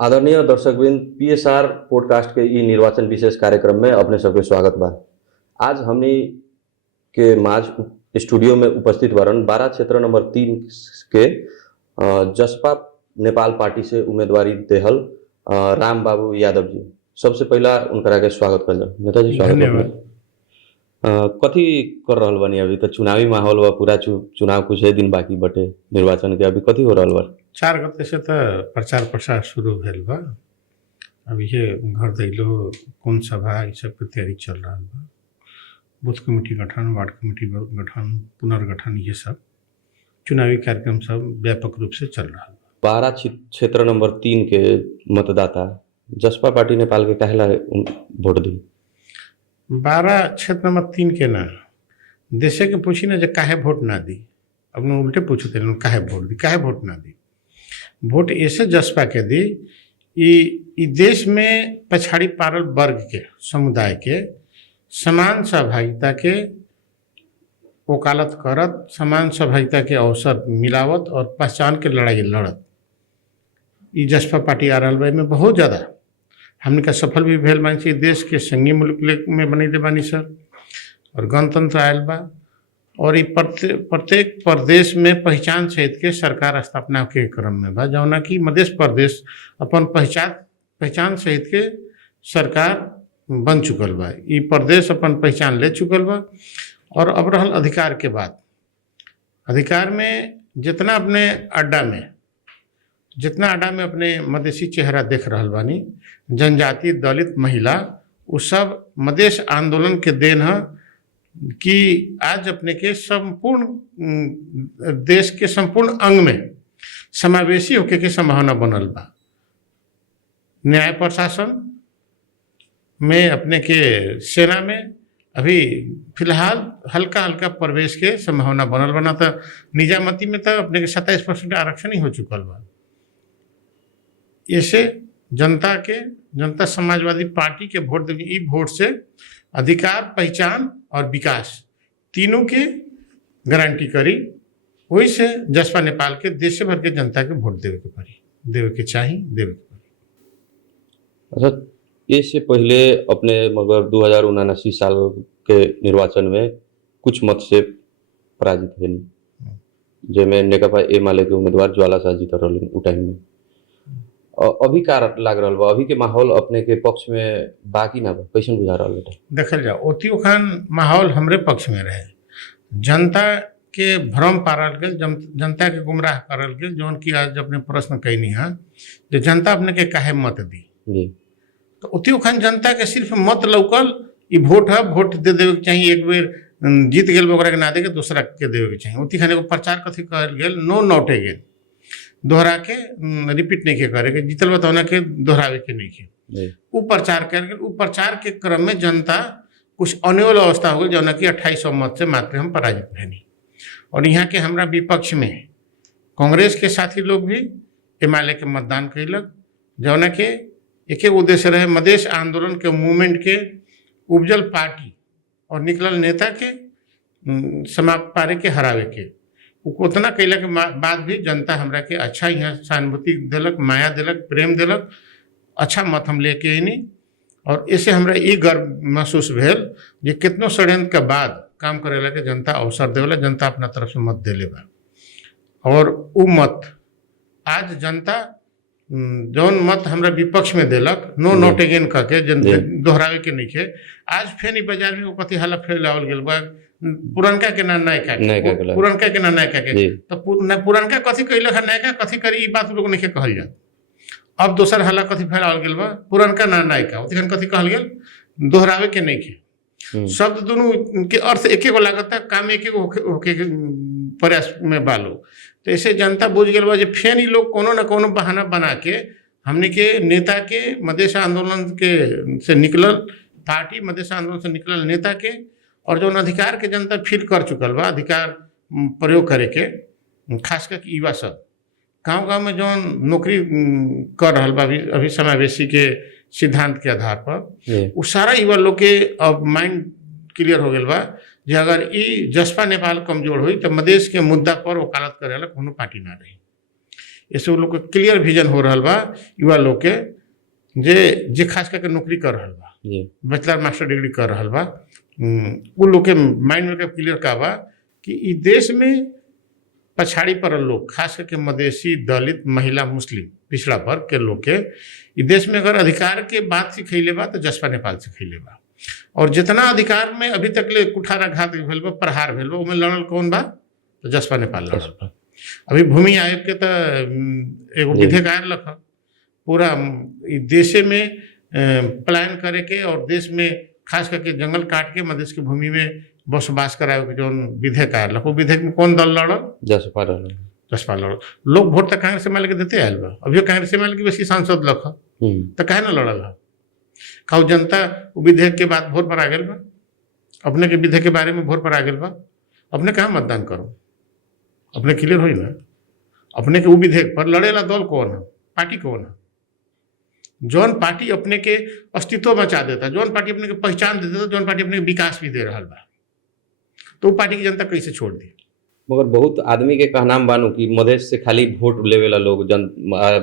आदरणीय दर्शकवृंद, PSR podcast के ई निर्वाचन विशेष कार्यक्रम में अपने सबके स्वागत बा। आज हमनी के माज स्टूडियो में उपस्थित बारन बारा क्षेत्र नंबर 3 के जसपा नेपाल पार्टी से उम्मीदवारी देहल राम बाबू यादव जी। सबसे पहला उनकरा के स्वागत कर नेताजी, स्वागत धन्यवाद। कथी कर रहल बानी? अभी तो चुनावी माहौल बा, पूरा चुनाव कुछ है दिन बाकी बटे निर्वाचन के, अभी कथी हो रहल बा? 4 गते से तो प्रचार प्रसार शुरू भेल बा। अब ये घर दैलो कौन सभा ये सब के तैयारी चल रहा बा। बूथ कमेटी गठन, वार्ड कमेटी गठन, पुनर्गठन, ये सब चुनावी कार्यक्रम सब व्यापक रूप से चल रहा बा। 12 क्षेत्र नंबर 3 के मतदाता जसपा पार्टी नेपाल के काहेला वोट दी? 12 क्षेत्र नंबर 3 के ना देशे के पूछी ना जे काहे वोट ना दी। अब न उल्टे पूछते काहे वोट दी, काहे वोट ना दी। वोट ऐसे जसपा के दी ई देश में पछाड़ी पारल वर्ग के समुदाय के समान सहभागिता के वकालत करत, समान सहभागिता के अवसर मिलावत और पहचान के लड़ाई लड़त ई जसपा पार्टी आ रहा बा। में बहुत ज़्यादा हमने का सफल भी भेल बानी छी। देश के संघीय मुल्क में बनैले बानी सर, और गणतंत्र आयल बा, और ये प्रत्येक प्रदेश में पहचान सहित के सरकार स्थापना के क्रम में बा, जौना कि मध्य प्रदेश अपन पहचान सहित के सरकार बन चुकल बा। ये प्रदेश अपन पहचान ले चुकल बा। और अब रहल अधिकार के बात, अधिकार में जितना अड्डा में अपने मधेसी चेहरा देख रहल बानी, जनजाति, दलित, महिला, वो सब मधेश आंदोलन के देन है कि आज अपने के संपूर्ण देश के संपूर्ण अंग में समावेशी होके के संभावना बनल बा। न्याय प्रशासन में, अपने के सेना में अभी फिलहाल हल्का हल्का प्रवेश के संभावना बनल बना। तो निजामती में तो अपने के 27% आरक्षण ही हो चुकल बा। ऐसे जनता समाजवादी पार्टी के वोट देगी। ई वोट से अधिकार, पहचान और विकास तीनों के गारंटी करी। वही से जसपा नेपाल के देश भर के जनता के वोट देवे के पड़ी, देवे के चाही, देवे के पड़ी। अच्छा, इससे पहले अपने मगर 2079 साल के निर्वाचन में कुछ मत से पराजित भेली, जेमे नेकपा एमाले के उम्मीदवार ज्वाला शाह जीत रहल उ टाइम में। अभी का लाग रहल बा? अभी के माहौल अपने के पक्ष में बाकी ना बा, कैसन बुझा रहल बेटा? देखल जाओ ओती उखान माहौल हमरे पक्ष में रहे। जनता के भ्रम पारल गेल, जनता के गुमराह करल गेल। जौन की आज अपने प्रश्न कैनी है जो जनता अपने के काहे मत दी जी, तो ओती उखान जनता के सिर्फ मत लौकल ई वोट है, वोट दे देवे के चाहिए। एक बेर जीत गेल ओकरा के ना दे के दूसरा के देवे के चाहिए। ओती खाने को प्रचार कथी कहल गेल, नो नोट अगेन, दोहरा के रिपीट नहीं के करे के, जीतल बताना के दोहरावे के नहीं के। वो प्रचार कर उ प्रचार के क्रम में जनता कुछ अनियोल अवस्था हो गई, जौना कि 2800 मत से मात्र हम पराजित भैनी। और यहाँ के हमरा विपक्ष में कांग्रेस के साथी लोग भी एमाले के मतदान कैलक, जौना के एक उद्देश्य रहे मधेश आंदोलन के मूवमेंट के उपजल पार्टी और निकलल नेता के समाप्त पारे के हरावे के। उतना कैला के बाद भी जनता हमरा के अच्छा यहाँ सहानुभूति दिलक, माया दिलक, प्रेम दिलक, अच्छा मत हम लेके अनी। और ऐसे हमरा ये गर्व महसूस भेल जे कितनो षड्यंत्र के बाद काम करेला के जनता अवसर देवेला, जनता अपना तरफ से मत देले बा। और उ मत आज जनता जौन मत हमरा विपक्ष में देलक, नो नोट अगेन कह के दोहरावे के नहीं के, आज फेन ई बाजार में कथी हाला फैलावल गेल बा, पुरनका के ना नयका के, पुरनका के ना नयका के। तो पुरनका कथी कैलक है, नयका कथी करी, ई बात लोग नहीं कहल जात। अब दोसर हल्ला कथी फैलावल गेल बा, पुरनका ना नयका, ओतखन कथी कहल गेल, दोहरावे के नहीं के। शब्द दोनों के अर्थ एके गो लागत है, काम एके गो होके प्रयास में बालो। तो ऐसे जनता बुझ गेल बा जे फेन ई लोग कोनो न कोनो बहाना बना के हमने के नेता के, मधेश आंदोलन के से निकलल पार्टी, मधेश आंदोलन से निकलल नेता के, और जो अधिकार के जनता फील कर चुकल बा, अधिकार प्रयोग करे के, खास करके युवा सब गाँव गाँव में जो नौकरी कर रहा बा अभी समावेशी के सिद्धांत के आधार पर, वो सारा युवा लोग के अब माइंड क्लियर हो गया बा जे अगर ई जसपा नेपाल कमजोर हुई तो मधेश के मुद्दा पर वकालत करे वाला कोनो पार्टी ना रही। इससे वो लोग के क्लियर विजन हो रहा बा युवा लोग के जे जे खास करके नौकरी कर रहा बा, जी बैचलर मास्टर डिग्री कर रहा बा, वो लोग के माइंड में क्लियर का बा कि इ देश में पछाड़ी पड़ल लोग खास करके मधेसी, दलित, महिला, मुस्लिम, पिछड़ा वर्ग के लोग के इ देश में अगर अधिकार के बात सिखैले बा तो जसपा नेपाल सिखैले बा। और जितना अधिकार में अभी तक ले कुठाराघात भेल बा, प्रहार भेल बा, ओमे लड़ल कौन बा तो जसपा नेपाल लड़ल बा। अभी भूमि आयोग के तो एगो जी। विधेयक आयल रखा पूरा इ देशे में प्लान करे के और देश में खास करके जंगल काट के मधेश की भूमि में बसोबास करावे के जौन विधेयक आयल रखा, वो विधेयक में कौन दल लड़ल? जसपा रहल। जसपा लड़ल। लोग वोट तक कांग्रेस माले के देते आयल बा, अभियो कांग्रेस माले के बेसी सांसद लख तो काहे ना लड़ल है? खाऊ जनता वो विधेयक के बाद वोट पर आ गल बा, अपने के विधेयक के बारे में वोट पर आ गल बा, अपने कहाँ मतदान करो? अपने क्लियर होई ना, अपने के वो विधेयक पर लड़ेला दल कौन है, पार्टी कौन है? जौन पार्टी अपने के अस्तित्व बचा देता, जौन पार्टी अपने के पहचान दे देता, जौन पार्टी अपने के विकास भी दे रहा बा, तो वो पार्टी की जनता कैसे छोड़ दी? मगर बहुत आदमी के कहनाम बानू कि मधेश से खाली वोट लेवेला लोग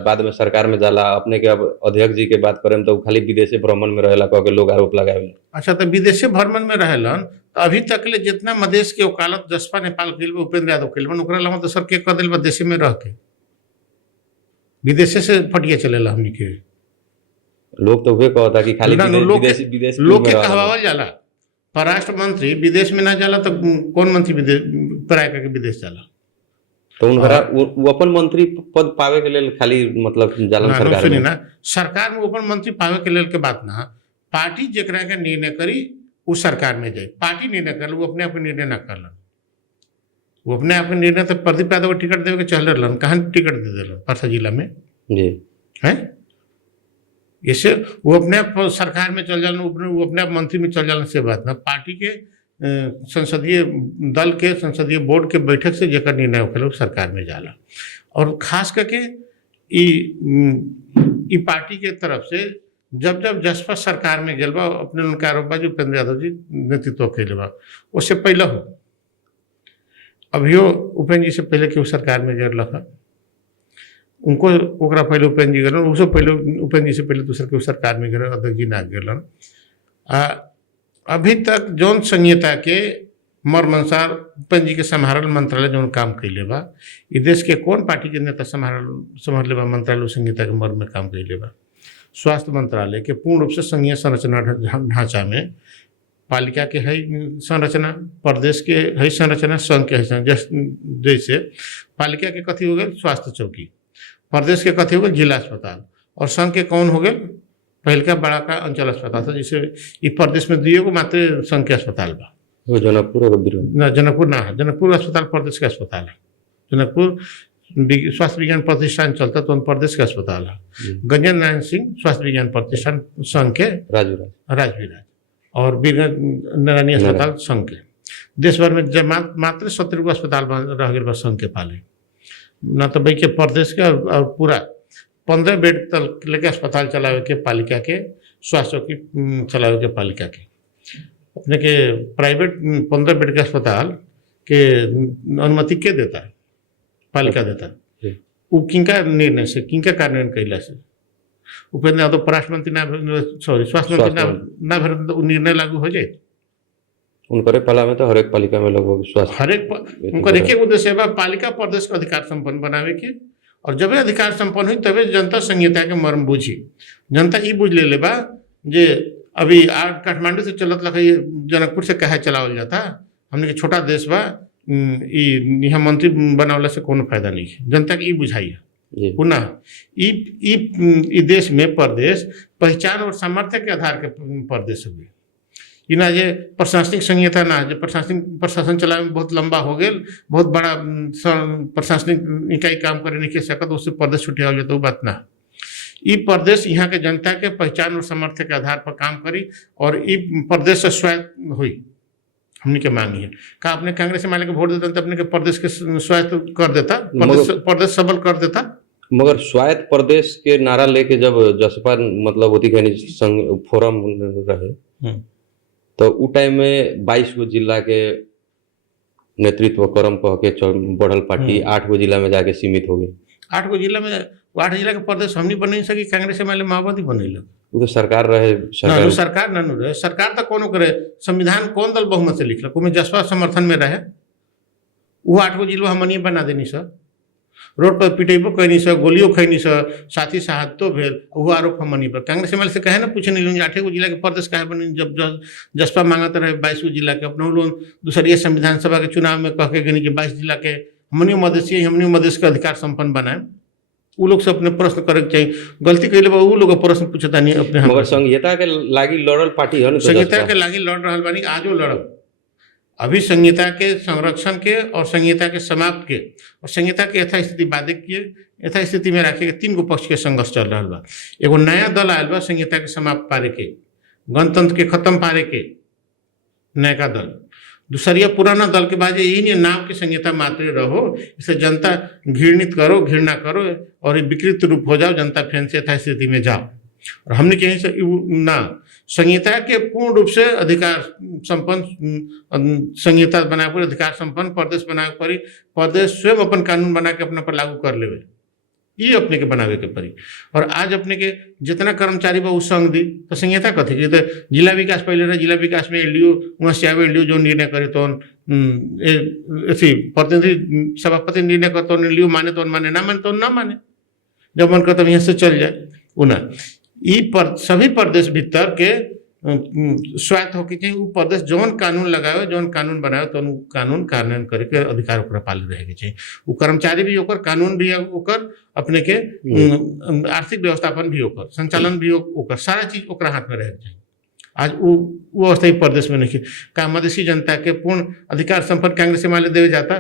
बाद में सरकार में जाला। अपने के अब अध्यक्ष जी के बात करें तो खाली विदेशी भ्रमण में रहेला कह के लोग आरोप लगावेला। अच्छा, तो विदेशी भ्रमण में रहेलन तो अभी तक ले जितना मधेश के वकालत जसपा नेपाल के लिए उपेंद्र यादव के लिए ओकरा लगा तो सर के कर दिल बा देशे में रह के, विदेशे से फटिया चलेला हमनी के। लोग तो वे कहता कि खाली विदेशी लोग के कहवावल जाला, परराष्ट्र मंत्री विदेश में ना जाला तो कौन मंत्री विदेश पराय करके विदेश जाला? तो उनका वो अपन मंत्री पद पावे के लिए खाली मतलब जालन सरकार सुनी में। ना, सरकार में अपन मंत्री पावे के लेल के बात ना, पार्टी जेकरा के निर्णय करी वो सरकार में जाए, पार्टी निर्णय कर वो अपने आप के निर्णय ना करलन, वो अपने आप के निर्णय तो प्रदीप यादव को टिकट देवे के चल रहलन, कहाँ टिकट दे दिलन परसा जिला में जी है? इससे वो अपने आप सरकार में चल जालन, वो अपने आप मंत्री में चल जालन से बात ना, पार्टी के संसदीय दल के संसदीय बोर्ड के बैठक से जेकर निर्णय होखेला सरकार में जाला। और खास करके ई पार्टी के तरफ से जब जब जसपा सरकार में गेल बा अपने उनका आरोप बा जो उपेंद्र यादव जी नेतृत्व कैले बा, उससे पहले हो अभियो उपेंद्र जी से पहले केहू सरकार में गेल रखा, उनको ओकरा पहले उपेंद्र जी गेलन, उससे पहले उपेंद्र जी से पहले दूसरा केहू सरकार में गेलन, अध्यक्ष जी ना गेलन। अभी तक जौन संहिता के मर्म अनुसार उपेंद्र जी के संभारल मंत्रालय जौन काम कैले बा, इ देश के कौन पार्टी के नेता संभाल ले बा मंत्रालय संहिता के मर्म में काम कैले बा? स्वास्थ्य मंत्रालय के पूर्ण रूप से संघीय संरचना ढांचा में पालिका के है संरचना, प्रदेश के है संरचना, संघ के है जैसे पालिका के कथी हो गए स्वास्थ्य चौकी, प्रदेश के कथी हो गए जिला अस्पताल, और संघ के कौन हो गए पहल का बड़ा का अंचल अस्पताल था, जिसे इस प्रदेश में दुइयो को मात्र संघ के अस्पताल बा। जनकपुर ना है, जनकपुर अस्पताल प्रदेश का अस्पताल है, जनकपुर स्वास्थ्य विज्ञान प्रतिष्ठान चलता तो प्रदेश का अस्पताल है। गंजन नारायण सिंह स्वास्थ्य विज्ञान प्रतिष्ठान संघ के राजवीराज, और बीरगंज नारायणी अस्पताल संघ के। देश भर में मात्र 17 गो अस्पताल रह गए संघ के पाले, ना तो भाई के प्रदेश के और पूरा 15 बेड तक लेके अस्पताल चलावे के पालिका के, स्वास्थ्य की चलावे के पालिका के, अपने के प्राइवेट 15 बेड के अस्पताल के अनुमति के देता है? पालिका देता है। वो किनका निर्णय से, किनका कार्यान्वयन कैला से? उपेंद्र यादव परराष्ट्र मंत्री ना, सॉरी स्वास्थ्य मंत्री ना भर तो निर्णय लागू हो जाए? उनके पाला में तो हर एक पालिका में लगभग स्वास्थ्य हर एक उनका एक उद्देश्य है पालिका प्रदेश को अधिकार संपन्न बनावे के, और जब अधिकार संपन्न हुई तबे जनता संहिता के मर्म बुझी। जनता ई बुझ ले बा जे अभी काठमांडू से चलत लगा जनकपुर से कहे चलावल जाता, हमने के छोटा देश बा, यहाँ मंत्री बनावला से कोनो फायदा नहीं है। जनता के ई बुझाई है पुनः ई देश में प्रदेश पहचान और सामर्थ्य के आधार के प्रदेश हो गए, ई ना जे प्रशासनिक संहिता ना जे प्रशासन चलावे में बहुत लंबा हो गया, बहुत बड़ा प्रशासनिक इकाई काम करे नहीं के सकत, उससे प्रदेश छुटिया हो जाता, वो बात ना। ई प्रदेश यहाँ के जनता के पहचान और सामर्थ्य के आधार पर काम करी और ई प्रदेश से स्वायत्त हुई, हमने के मांगी है। का अपने कांग्रेस से मालिक वोट देता तो अपने के प्रदेश के स्वायत्त कर देता, प्रदेश सबल कर देता। मगर स्वायत्त प्रदेश के नारा लेके जब जसपा मतलब होती कहनी संघ फोरम रहे तो उ टाइम में 22 गो जिला के नेतृत्व करम कह के बढ़ल पार्टी 8 गो जिला में जाके सीमित हो गई। 8 गो जिला में 8 जिला के प्रदेश हमनी बन नहीं सकी, कांग्रेस एमएलए माओवादी बनैलक। वो तो सरकार रहे, ना उ सरकार ना रहे, सरकार तो कोनो करे, संविधान कौन दल बहुमत से लिखलक, उमें जसपा समर्थन में रहे, वो 8 गो जिला हमनी बना देनी सर, रोड पर पिटेबो कैनी सर, गोलियों खैनी सर, साथी शहादतो भेल, वो आरोप हमनी पर। कांग्रेस एमएलए से कहे ना पूछे नहीं लोग 8 गो जिला के प्रदेश काहे बनी, जब जसपा मांगत रहे 22 गो जिला के, अपने लोग दूसरी संविधान सभा के चुनाव में कह के गनी कि 22 जिला के हमनी मधेसी, हमनी मधेश के अधिकार संपन्न बनाए। वो लोग से अपने प्रश्न करे के चाहिए, गलती कैले बा वो लोग प्रश्न पूछता नहीं अपने। मगर संहिता के लागी लड़ल पार्टी है ना, संहिता के लागी लड़ रहा बानी, आजो लड़ब। अभी संहिता के संरक्षण के और संहिता के समाप्त के और संहिता के यथास्थिति बाधे के यथास्थिति में रखे के 3 गो पक्ष के संघर्ष चल रहा बा। एगो नया दल आयल बा संहिता के समाप्त पारे के, गणतंत्र के खत्म पारे के नया दल। दूसरिया पुराना दल के बाद यही नाम की संहिता मात्र रहो, इसे जनता घृणित करो, घृणा करो और विकृत रूप हो जाओ, जनता फिर से यथास्थिति में जाओ। और हमने कहीं से ना संहिता के पूर्ण रूप से अधिकार संपन्न संहिता बना पर अधिकार संपन्न प्रदेश बना पड़ी, प्रदेश स्वयं अपन कानून बना के अपना पर लागू कर लेवे, ये अपने के बनावे के पड़ी। और आज अपने के जितना कर्मचारी बा उ संघ दी तो संहिता कथी की, तो जिला विकास पहले रहे, जिला विकास में एलडीओ वहाँ से आवे, एलडीओ जो निर्णय करे तो ऐसी प्रतिनिधि सभापति निर्णय कर तो एलडीओ माने तो माने, ना माने तो ना माने, जब मन करता यहाँ से चल जाए उना। सभी प्रदेश भीतर के स्वायत्त होके चाहिए, वो प्रदेश जौन कानून लगावे, जौन कानून बनावे तो कानून कार्यान्वयन करे के अधिकार ओकरा पाले रहे के चाहिए। वो कर्मचारी भी ओकर, कानून भी ओकर, अपने के आर्थिक व्यवस्थापन भी ओकर, संचालन भी ओकर, सारा चीज ओकरा हाथ में रहे के चाहिए। आज वो अवस्था प्रदेश में नहीं। का मधेसी जनता के पूर्ण अधिकार संपन्न कांग्रेस एमएलए देवे जाता?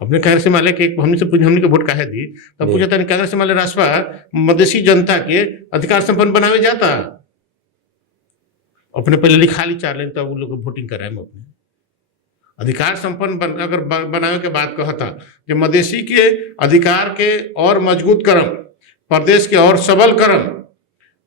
अपने कांग्रेस एमएलए के हमने के वोट काहे दी, तब पूछा था कांग्रेस एमएलए रासपा मधेसी जनता के अधिकार संपन्न बनावे जाता? अपने पहले लिखा ली 4 लाइन, तब वो लोग वोटिंग कराए अपने अधिकार संपन्न अगर बनावे के बात कहता कि मधेसी के अधिकार के और मजबूत करम, प्रदेश के और सबल करम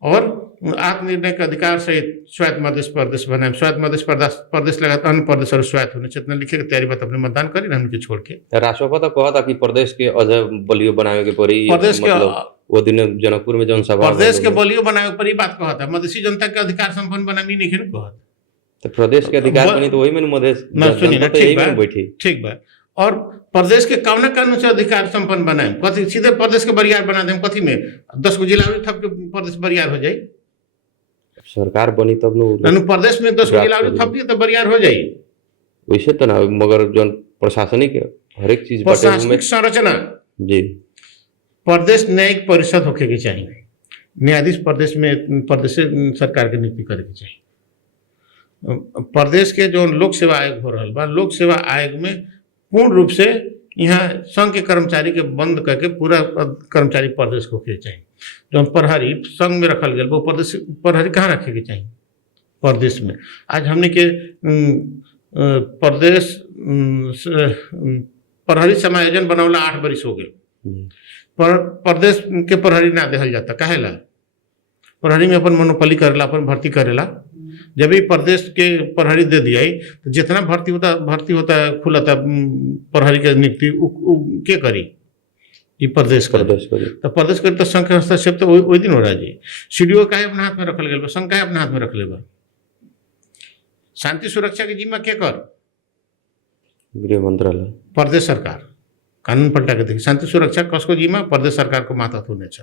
और आत्मनिर्णय के अधिकार सहित स्वायत्त मधेश प्रदेश बनाए, स्वायत्त मधेश प्रदेश लगातार अन्य प्रदेश और स्वायत्त होने चेतना लिखे के तैयारी बात अपने मतदान करी ना हमके छोड़ के। राष्ट्रपति तो कहता कि प्रदेश के अजय बलियो बनावे के पड़ी, प्रदेश के वो दिन जनकपुर में जौन सभा प्रदेश के बलियो बनावे पर ही बात कहता, मधेसी जनता के अधिकार संपन्न बनामी नहीं कहता। तो प्रदेश के अधिकार बनी तो वही में मधेश बैठी, ठीक बा। और प्रदेश के कौन कानून से अधिकार संपन्न बनाए, कथी सीधे प्रदेश के बरियार बना दे, कथी में 10 गो जिला ठप के प्रदेश बरियार हो जाए? सरकार बनी तब न प्रदेश में 10 गो जिला ठप दिए तो बरियार हो जाए। वैसे तो ना, मगर जो प्रशासनिक हर एक चीज प्रशासनिक संरचना जी, प्रदेश न्यायिक परिषद होके के चाहिए, न्यायाधीश प्रदेश में प्रदेश सरकार के नियुक्ति करे के चाहिए। प्रदेश के जो लोक सेवा आयोग हो रहा बा, लोक सेवा आयोग में पूर्ण रूप से यहाँ संघ के कर्मचारी के बंद करके पूरा कर्मचारी प्रदेश को के चाहिए। जो प्रहरी संघ में रखल गया वो प्रदेश प्रहरी कहाँ रखे के चाहिए? प्रदेश में। आज हमने के प्रदेश प्रहरी समायोजन बनौला 8 बरिस हो गए, प्रदेश के प्रहरी ना देहल जाता, काहे ला? प्रहरी में अपन मोनोपोली करेला, अपन भर्ती करेला। जब भी प्रदेश के प्रहरी दे दिया तो जितना भर्ती होता खुला था प्रहरी के नियुक्ति के करी, ये प्रदेश करी। तो प्रदेश करी तो संघ के हस्तक्षेप तो वही दिन हो रहा जी। सीडीओ काहे अपने हाथ में रखल गया, संघ काहे अपने हाथ में रख लेगा? शांति सुरक्षा के जिम्मा के कर? गृह मंत्रालय, प्रदेश सरकार कानून पलटा के देखिए, शांति सुरक्षा कसको जिम्मा प्रदेश सरकार को माथा होने छ।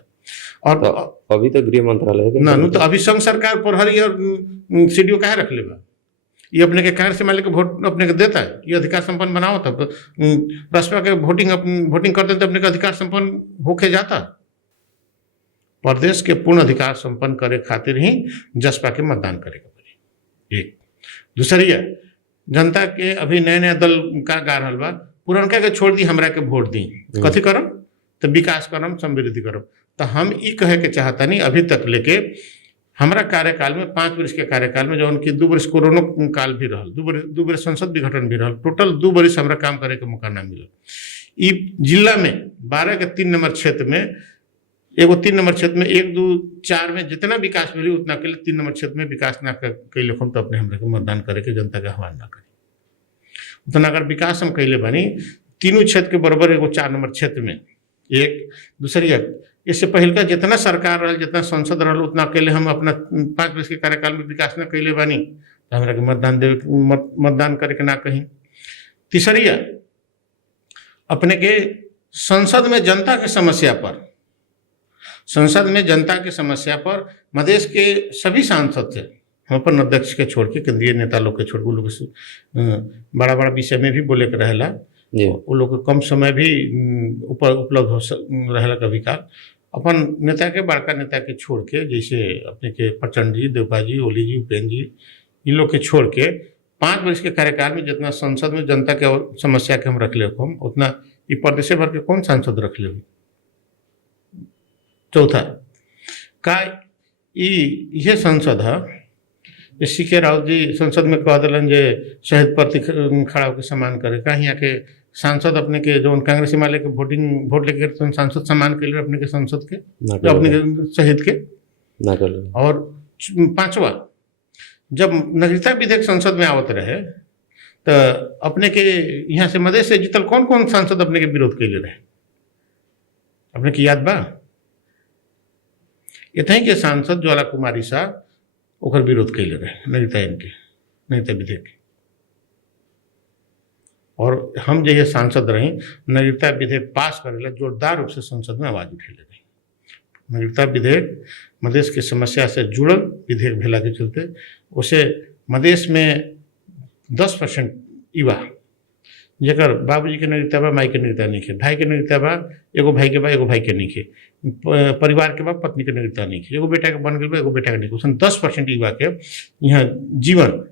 और तो अभी तो गृह मंत्रालय है ना, तो अभी संघ सरकार प्रहरी और सीडीओ काहे रख लेगा? ये अपने के कांग्रेस एमएलए के वोट अपने के देता है, ये अधिकार संपन्न बनाओ तब राष्ट्रपा के वोटिंग करते तो अपने का अधिकार संपन्न होके जाता। प्रदेश के पूर्ण अधिकार संपन्न करे खातिर ही जसपा के मतदान करेगा पड़ी। एक दूसरी है, जनता के अभी नया दल का गा रहल बा, पुरनका के छोड़ दी, हमरा के वोट दी, कथी करम? तो विकास करम, समृद्धि करम। तो हम ये कहे के चाहता नहीं, अभी तक लेके हमारा कार्यकाल में 5 वर्ष के कार्यकाल में जो उनकी 2 वर्ष कोरोना काल भी रहल, 2 वर्ष संसद विघटन भी रहल, टोटल 2 वर्ष हमारा काम करे के मौका ना मिलल। ई जिला में 12 के 3 नंबर क्षेत्र में एगो 3 नंबर क्षेत्र में 1, 2, 4 में जितना विकास मिली उतना के लिए 3 नंबर क्षेत्र में विकास ना कैले हम तो अपने हमरा के मतदान करे के जनता के आह्वान ना करी। उतना अगर विकास हम कैले बानी तीनों क्षेत्र के बराबर एगो 4 नंबर क्षेत्र में एक दूसरी इससे पहले का जितना सरकार रहा, जितना संसद रहा, उतना अकेले हम अपना 5 वर्ष के कार्यकाल में विकास न कैले बानी, तो हमरा के मतदान करे के ना कहीं। तीसरिया, अपने के संसद में जनता के समस्या पर मधेश के सभी सांसद थे, हम अपन अध्यक्ष के छोड़ के, केंद्रीय नेता लोग के छोड़ के, लोग बड़ा बड़ा विषय में भी बोले के रहेला, वो लोग कम समय भी उपलब्ध हो रहेला कभी काल। अपन नेता के, बड़का नेता के छोड़ के, जैसे अपने के प्रचंड जी, देवपा जी, ओली जी, उपेंद्र जी, इन लोग के छोड़ के 5 वर्ष के कार्यकाल में जितना संसद में जनता के समस्या के हम रख ले हम, उतना ये प्रदेश भर के कौन सांसद रख ले। चौथा का ये संसद है, सी.के. राउत जी संसद में कह दिलन जे शहीद प्रति खड़ा होकर सम्मान करे। का यहाँ के सांसद अपने के जो कांग्रेस हिमालय के वोट लेके सांसद सम्मान के लिए अपने के संसद के, अपने के शहीद के ना कर। और 5वां, जब नागरिकता विधेयक संसद में आवत रहे तो अपने के यहाँ से मधेश से जीतल कौन कौन सांसद अपने के विरोध कैले रहे, अपने की याद बा? इतने के सांसद ज्वाला कुमारी शाह ओकर विरोध कैले रहे नागरिकता विधेयक के। और हम जो सांसद रही, नागरिकता विधेयक पास करेला जोरदार रूप से संसद में आवाज उठेले रही। नागरिकता विधेयक मधेश के समस्या से जुड़ल विधेयक भेला के चलते उसे मधेश में 10% युवा जकर बाबूजी के नागरिकता बा, माई के नागरिकता नहीं है, भाई के नागरिकता बा, एगो भाई के बा, एगो भाई के नहीं है, परिवार के बा, पत्नी के नागरिकता नहीं है, एगो बेटा के बन गए बा, एगो बेटा के नहीं है, उसमें 10% युवा के यहाँ जीवन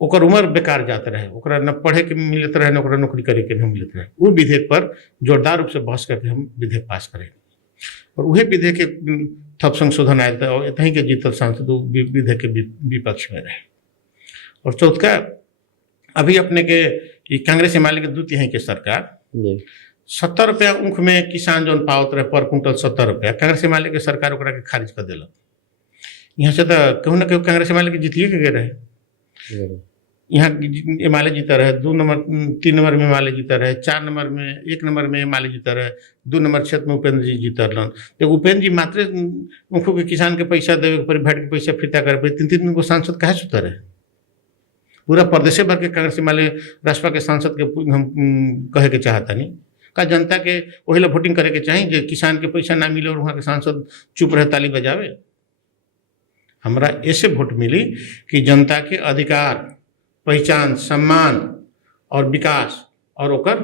ओकर उम्र बेकार जाते रहे, ओकरा न पढ़े के मिलते रहे, न ओकरा नौकरी करे के नहीं मिलते रहे। वो विधेयक पर जोरदार रूप से बहस करके हम विधेयक पास करें और वही विधेयक के थप संशोधन आए थे और इतने के जीतल सांसद विधेयक के विपक्ष में रहे। और चौथा, अभी अपने के कांग्रेस हिमालय के 2 तिहाई के सरकार 70 रुपया ऊख में किसान जौन पावत रहे पर कुंटल 70 रुपया, कांग्रेस हिमालय के सरकार ओकरा के खारिज कर दिलक। यहाँ से तो कहूँ ना कहूँ कांग्रेस हिमालय के जीतिए के गए रहे। यहाँ हिमालय जीता रहे, 2 नंबर 3 नंबर में हिमालय जीता रहे, 4 नंबर में 1 नंबर में हिमालय जीता रहे, 2 नंबर क्षेत्र में उपेंद्र जी जीता रहन। तो उपेंद्र जी मात्र ऊखों के किसान के पैसा देवे पर, भेट के पैसा फिरता करे पर 3-3 को सांसद कहे सुता रहे। पूरा प्रदेश भर के कांग्रेस हिमालय राष्ट्रपा के सांसद के हम कहे के चाहता नहीं का जनता के वही ला वोटिंग करे के चाहिए जो किसान के पैसा ना मिले और वहाँ के सांसद चुप रहे ताली बजावे। हमरा ऐसे वोट मिली कि जनता के अधिकार, पहचान, सम्मान और विकास और ओकर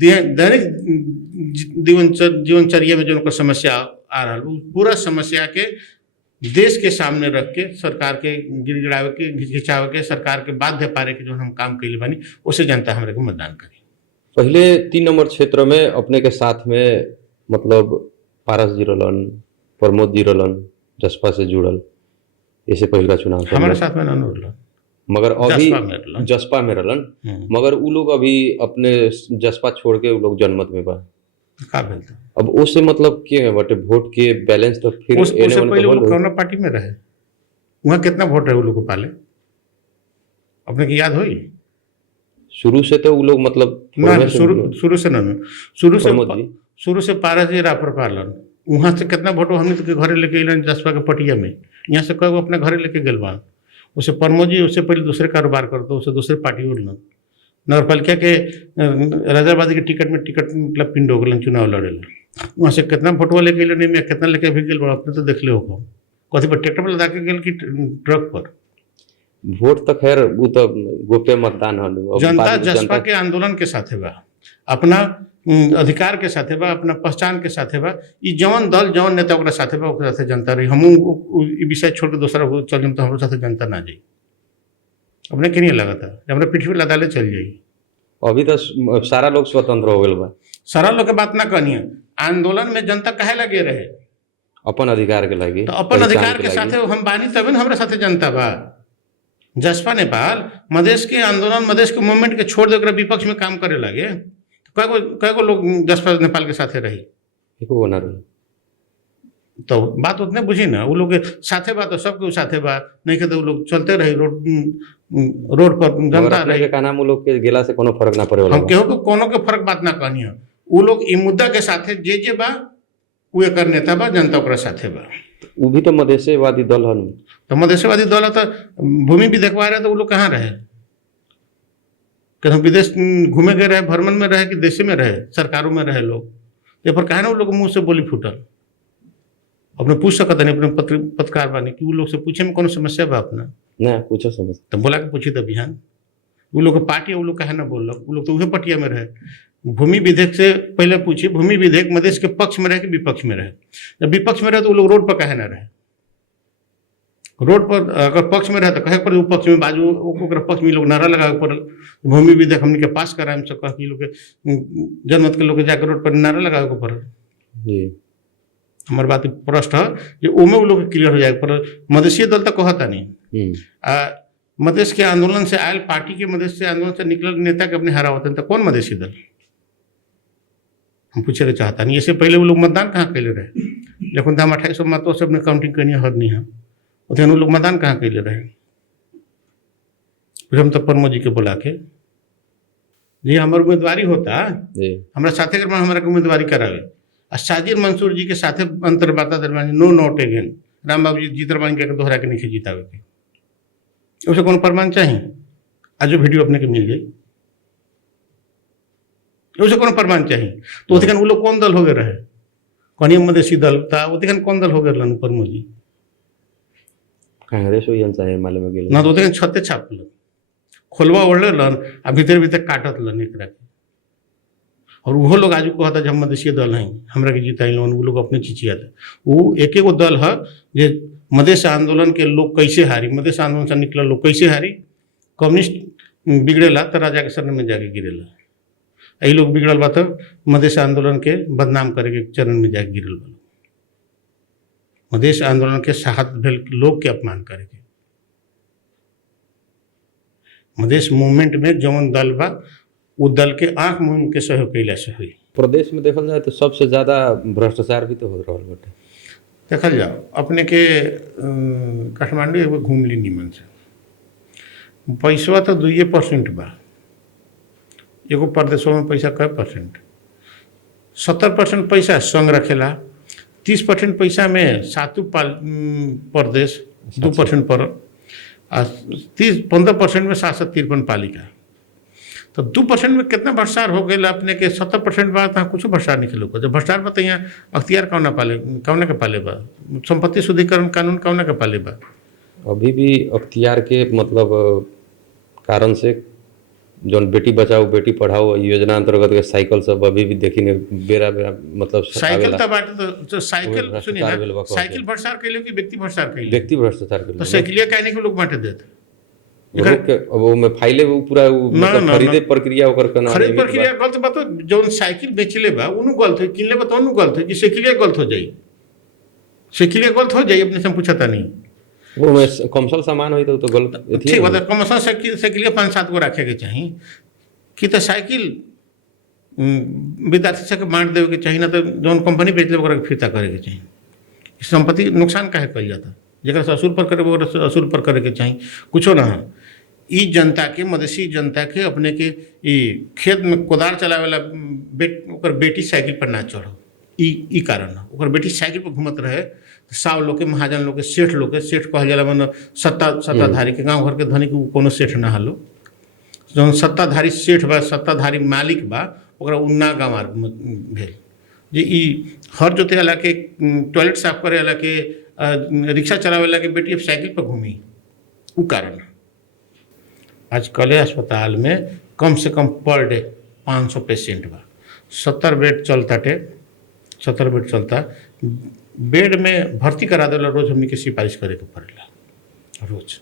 दैनिक जीवनचर्या में जो ओकर समस्या आ रहा पूरा समस्या के देश के सामने रख के सरकार के गिड़गिड़ावे के, घिचघिचावे के, सरकार के बाध्य पारे के जो हम काम कैले बानी उसे जनता हमारे को मतदान करी। पहले 3 नंबर क्षेत्र में अपने के साथ में मतलब पारस जी रहलन, प्रमोद जी रहलन, जसपा से जुड़ल, इससे पहले का चुनाव हमारे साथ में ना रहलन, मगर अभी जसपा में रहलन, मगर वो लोग अभी अपने जसपा छोड़ के वो लोग जनमत में बा। का भेल था अब उससे मतलब के बटे वोट के बैलेंस तो फिर उससे पहले वो कौन पार्टी में रहे, वहाँ कितना वोट रहे वो लोग को पाले, अपने की याद होई? शुरू से तो वो लोग मतलब शुरू से पारस जी रापर पालन, वहाँ से कितना वोट हमने तो घरे लेके अलन जसपा के पटिया में, यहाँ से कई अपने घरे लेके गल बा। उसे प्रमोद जी उससे पहले दूसरे कारोबार करते, उसे दूसरे पार्टी उड़लन, नगर पालिका के राजाबादी के टिकट मतलब पिंड हो गलन, चुनाव लड़ेला, वहाँ से कितना वोटवा लेके अलन में, कितना लेके भी गल, अपने तो देख ले हो कथी पर ट्रैक्टर पर लदा के गल कि ट्रक पर। वोट तो खैर वो तो गोप्य मतदान है, जनता जसपा के आंदोलन के साथ बा, अपना अधिकार के साथ बा, अपना पहचान के साथ बा, ई जवन दल जवन नेता ओकरा साथे बा ओकरा साथे जनता रही। हम ई विषय छोड़ के दूसरा चल जाम तो हमारे साथे जनता ना जाई। अपने के नहीं लगा था हमारे पीठ पे लदाले चल जाई। अभी तो सारा लोग स्वतंत्र हो गए बा, सारा लोग के बात ना कहनी है। आंदोलन में जनता काहे लगे रहे? अपन अधिकार के लगी, तो अपन अधिकार के साथे हम बानी तभी हमारे साथे जनता बा। जसपा नेपाल मधेश के आंदोलन, मधेश के मूवमेंट के छोड़ देकर विपक्ष में काम करे लगे, कई गो लोग जसपा नेपाल के साथे रही, एको ना रही। तो बात उतने बुझी ना, वो लोग साथे बा तो सबके साथे बा, नहीं कहते वो लोग चलते रही रोड पर जनता रही। का नाम वो लोग के गेला से कोनो फर्क ना पड़े वाला। हम केहू को कोनो के फर्क बात ना कहनी है। वो लोग ई मुद्दा के साथे जे बा उ एकर नेता बा, जनता ओकरा साथे बा। उ भी तो मधेशवादी दल हन। तो मधेशवादी दल है तो भूमि भी देखवा रहे तो वो लोग कहाँ रहे? कहीं विदेश घूमे गए रहे, भ्रमण में रहे कि देशे में रहे, सरकारों में रहे लोग? ये पर कहा ना वो लोग मुंह से बोली फूटल। अपने पूछ सकता नहीं, अपने पत्रकार बानी कि वो लोग से पूछे में कौन समस्या बा अपना? ना पूछो समझ तो बोला कि पूछी तो बिहान वो लोग के पार्टी, वो लोग कहे ना बोल, वो लोग तो उहे पटिया में रहे। भूमि विधेयक से पहले पूछिए, भूमि विधेयक मधेश के पक्ष में रहे कि विपक्ष में रहे? जब विपक्ष में रहे तो वो लोग रोड पर कहे ना रहे? रोड पर अगर पक्ष में रहे तो कहे पर वो पक्ष में बाजू ओकरा पक्ष में लोग नारा लगावे पड़ल, भूमि विधेयक हमने के पास कराए से कह कि लोग के जनमत के लोग के जाकर रोड पर नारा लगावे को पड़ल। जी हमार बात प्रश्न है जे ओमे वो लोग क्लियर हो जाए पड़ल। मधेशीय दल तो कहता नहीं, मधेश के आंदोलन से आयल पार्टी के, मधेश से आंदोलन से निकल नेता के अपने हरा होते हैं तो कौन मधेशी दल? हम पूछे के चाहता नहीं। इससे पहले वो लोग मतदान कहाँ कैले रहे? लेकिन तो हम 2800 मतों से अपने काउंटिंग करनी हद नहीं है, उतने वो लोग मतदान कहाँ कैले रहे? फिर हम तो प्रमोद जी के बुला के जी हमारे उम्मीदवारी होता, हमारा साथे अगर हमारा उम्मीदवारी करावे और साजिद मंसूर जी के साथे अंतर्वार्ता दरबानी नो नोट अगेन राम बाबू जी जीतरबानी के दोहरा के नहीं जीतावे के, उसे कौन प्रमाण चाहिए? आज वीडियो अपने के मिल गई, उसे कौन प्रमाण चाहिए? तो उतन वो लोग कौन दल हो गए रहे? कौन मधेसी दल था? उतन कौन दल हो गए रहन प्रमोद जी? कांग्रेस हो यन चाहे माले में गेल ना तो उतन छते छापल खोलवा ओढ़ले लन आ भीतर भीतर काटत लन एकरा के। और वो लोग आज कहता हम मधेसी दल हैं हमरा के जिताई लोन, वो लोग अपने चिचियाते। वो एक एगो दल है जे मधेश आंदोलन के लोग कैसे हारी, मधेश आंदोलन से निकल लोग कैसे हारी? कम्युनिस्ट बिगड़ेला तो राजा के शरण में जाके गिरेला, यही लोग बिगड़ल बा तो मधेश आंदोलन के बदनाम करे के चरण में जाके गिरल बा। मधेश आंदोलन के साहस भेल लोग के अपमान करे के। मधेश मूवमेंट में जौन दल बा वो दल के आंख मुंह के सहयोग कैला से हुई। प्रदेश में देखल जाए तो सबसे ज्यादा भ्रष्टाचार भी तो हो रहा बाटे। देखल जाओ अपने के काठमांडू एगो घूम ली निमन से, पैसवा तो 2% बा, एगो प्रदेशों में पैसा कै परसेंट? 70% पैसा संघ रखेला, 30% पैसा में सातु प्रदेश 2% पर, 15% में 753 पालिका। तो 2% में कितना भ्रष्टाचार हो गया अपने के? 70% बात कुछ भ्रष्टाचार नहीं खेलो। जब भ्रष्टाचार बता यहाँ अख्तियार कौन के पाले बा, संपत्ति शुद्धिकरण कानून कौन के पाले बा? अभी भी अख्तियार के मतलब कारण से जो बेटी बचाओ बेटी पढ़ाओ योजना अंतर्गत के साइकिल सब अभी भी देखी ने बेरा बेरा मतलब साइकिल तो बाटे तो साइकिल सुनिए ना, साइकिल भ्रष्टाचार कैले कि व्यक्ति भ्रष्टाचार कैले? व्यक्ति भ्रष्टाचार कैले। तो साइकिलिया कहने के लोग बांटे देते वो में फाइले वो पूरा मतलब खरीदे प्रक्रिया ओकर करना खरीद प्रक्रिया गलत बात। जो साइकिल बेचले बा उनु गलत है, किनले बा तो उनु गलत है कि साइकिलिया गलत हो जाई, साइकिलिया गलत हो जाई अपने से पूछता नहीं। वो में कमर्शियल सामान होई तो गलत ठीक बात है। कमर्शियल साइकिलिया 5-7 गो रखे के चाहिए कि तो साइकिल विद्यार्थी से बांट देवे के चाहिए, ना तो जौन कंपनी बेचले ओकरा के फिरता करे के चाहिए। संपत्ति नुकसान काहे कइल जाता? जरा से असूल पर करे वो असूल पर करे के चाहिए, कुछो ना। ई जनता के, मधेसी जनता के अपने के ई खेत में कोदार चलावे वाला ओकर बेटी साइकिल पर ना चढ़ो, ई कारण है। ओकर बेटी साइकिल पर घूमत रहे, साव लोग के, महाजन लोग के, सेठ लोग के, सेठ कहल जाला मन सत्ताधारी के, गाँव घर के धनी के कोनो सेठ ना हलो। जौन सत्ताधारी सेठ बा, सत्ताधारी मालिक बा, ओकरा उन्ना गंवार भेल जे ई हर जोते वाला के, टॉयलेट साफ करे वाला के, रिक्शा चलावे वाला के बेटी साइकिल पर घूमी, उ कारण। आज कले अस्पताल में कम से कम पर डे 500 पेशेंट बा, 70 बेड चलताटे, 70 बेड चलता। बेड में भर्ती करा देला रोज हमनी के सिफारिश करे के पड़ेला रोज।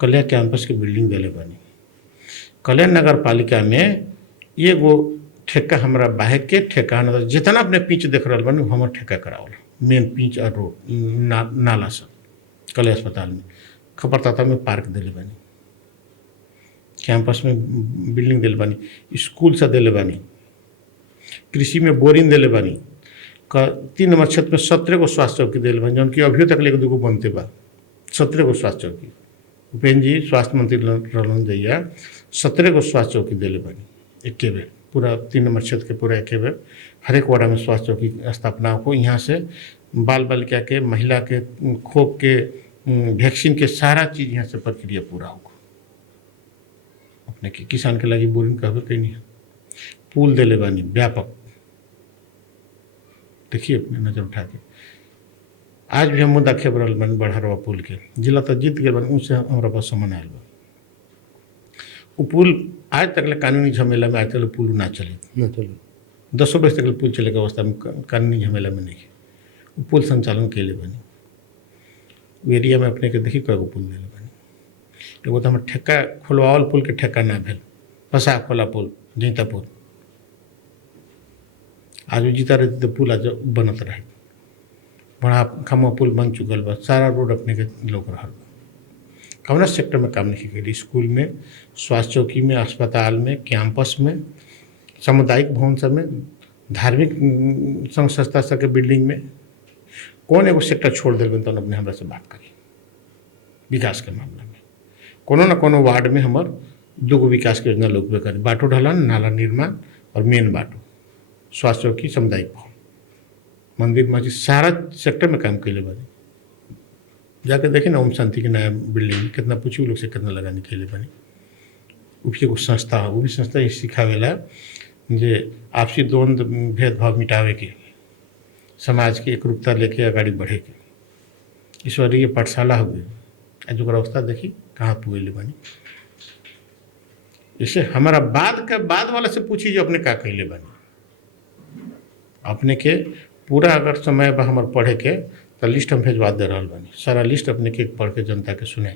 कल्याण कैंपस के बिल्डिंग देले बानी, कल्याण नगर पालिका में एगो ठेका हमरा बाहे के ठेका न जितना अपने पिच देख रहा बानी हमर ठेका करावल, मेन पिच और रोड नाला सब कल्याण अस्पताल में। खपरताता में पार्क देले बानी, कैंपस में बिल्डिंग देले बानी, स्कूल से देले बानी, कृषि में बोरिंग देले बानी, 3 नंबर क्षेत्र में 17 गो स्वास्थ्य चौकी देले बानी, जौन कि अभियो तक लेके 2 गो बनते बा। 17 गो स्वास्थ्य चौकी उपेन्द्र जी स्वास्थ्य मंत्री रहलन जइया 17 गो स्वास्थ्य चौकी देले बानी एके बेर पूरा 3 नंबर क्षेत्र के पूरा एक बेर हर एक वार्ड में स्वास्थ्य चौकी स्थापना हो। यहाँ से बाल बालिका के, महिला के खोप के, वैक्सीन के सारा चीज़ यहाँ से प्रक्रिया पूरा होगा। अपने के किसान के लगी बोरिंग कहबे कहीं पुल दिले बानी व्यापक, देखिए अपने नजर उठा के। आज भी हम मुद्दा खेप रहा बन बढ़ा पुल के, जिला तो जीत गए बन, उनसे हमारा पास समन आयल बा। वो पुल आज तक कानूनी झमेला में, आज तक पुल ना चले 10 बजे तक पुल चले के अवस्था में कानूनी झमेला में नहीं है। वो पुल संचालन के लिए बनी वो एरिया में अपने के देखी कई पुल दिले बनी। एगो तो हमारे ठेका खोलवावल पुल के ठेका ना भेल, पसा खोला पुल जीता पुल, आज वो जीता रहती तो पुल आज बनत रहे। बड़ा खमा पुल बन चुकल बा, सारा रोड अपने के लोग रहा। कौन सेक्टर में काम नहीं करी, स्कूल में, स्वास्थ्य चौकी में, अस्पताल में, कैंपस में, सामुदायिक भवन सब में, धार्मिक संघ संस्था सब के बिल्डिंग में कौन एगो सेक्टर छोड़ दिल तो अपने हमरा से बात करी विकास के मामला में। कोनो न कोनो वार्ड में हमार 2 विकास के योजना लोग करी, बाटो ढलान, नाला निर्माण और मेन बाटो, स्वास्थ्य चौकी, सामुदायिक भवन, मंदिर मस्जिद, सारा सेक्टर में काम कैले बानी। जाके देखें ना ओम शांति के नया बिल्डिंग में कितना पूछी लोग से कितना लगाने के लिए बनी। उसकी कुछ संस्था है, वो भी संस्था ये सिखावेला जे आपसी द्वंद्व भेदभाव मिटावे के, समाज की एकरूपता लेके आगाड़ी बढ़े के। ईश्वरीय पाठशाला हो गई, आज अवस्था देखी कहाँ पुगेले बनी। इसे हमारा बाद वाला से पूछी जो अपने का कैले बनी। अपने के पूरा अगर समय बा हमारे पढ़े के तो लिस्ट हम भेजवा दे रहा बनी, सारा लिस्ट अपने के पढ़ के जनता के सुने,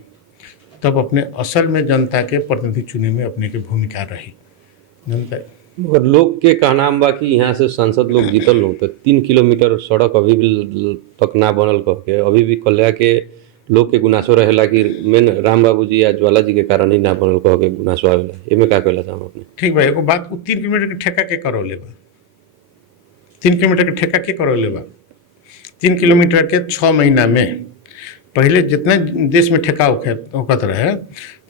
तब अपने असल में जनता के प्रतिनिधि चुने में अपने की भूमिका रही। जनता मगर लोग के कहना बा कि यहाँ से सांसद लोग जीतल लोग तो 3 किलोमीटर सड़क अभी भी तक ना बनल कह के, अभी भी कल्याण के लोग के गुनासो रहेला कि मेन राम बाबू जी या ज्वाला जी के कारण ही ना बनल कह के गुनासो आवेला। एमे का कहला चाहम अपने? ठीक बा, एगो बात 3 किलोमीटर के ठेका के करौले बा, 3 किलोमीटर के ठेका के करौले बा। 3 किलोमीटर के 6 महीना में पहले जितना देश में ठेका होकत रहे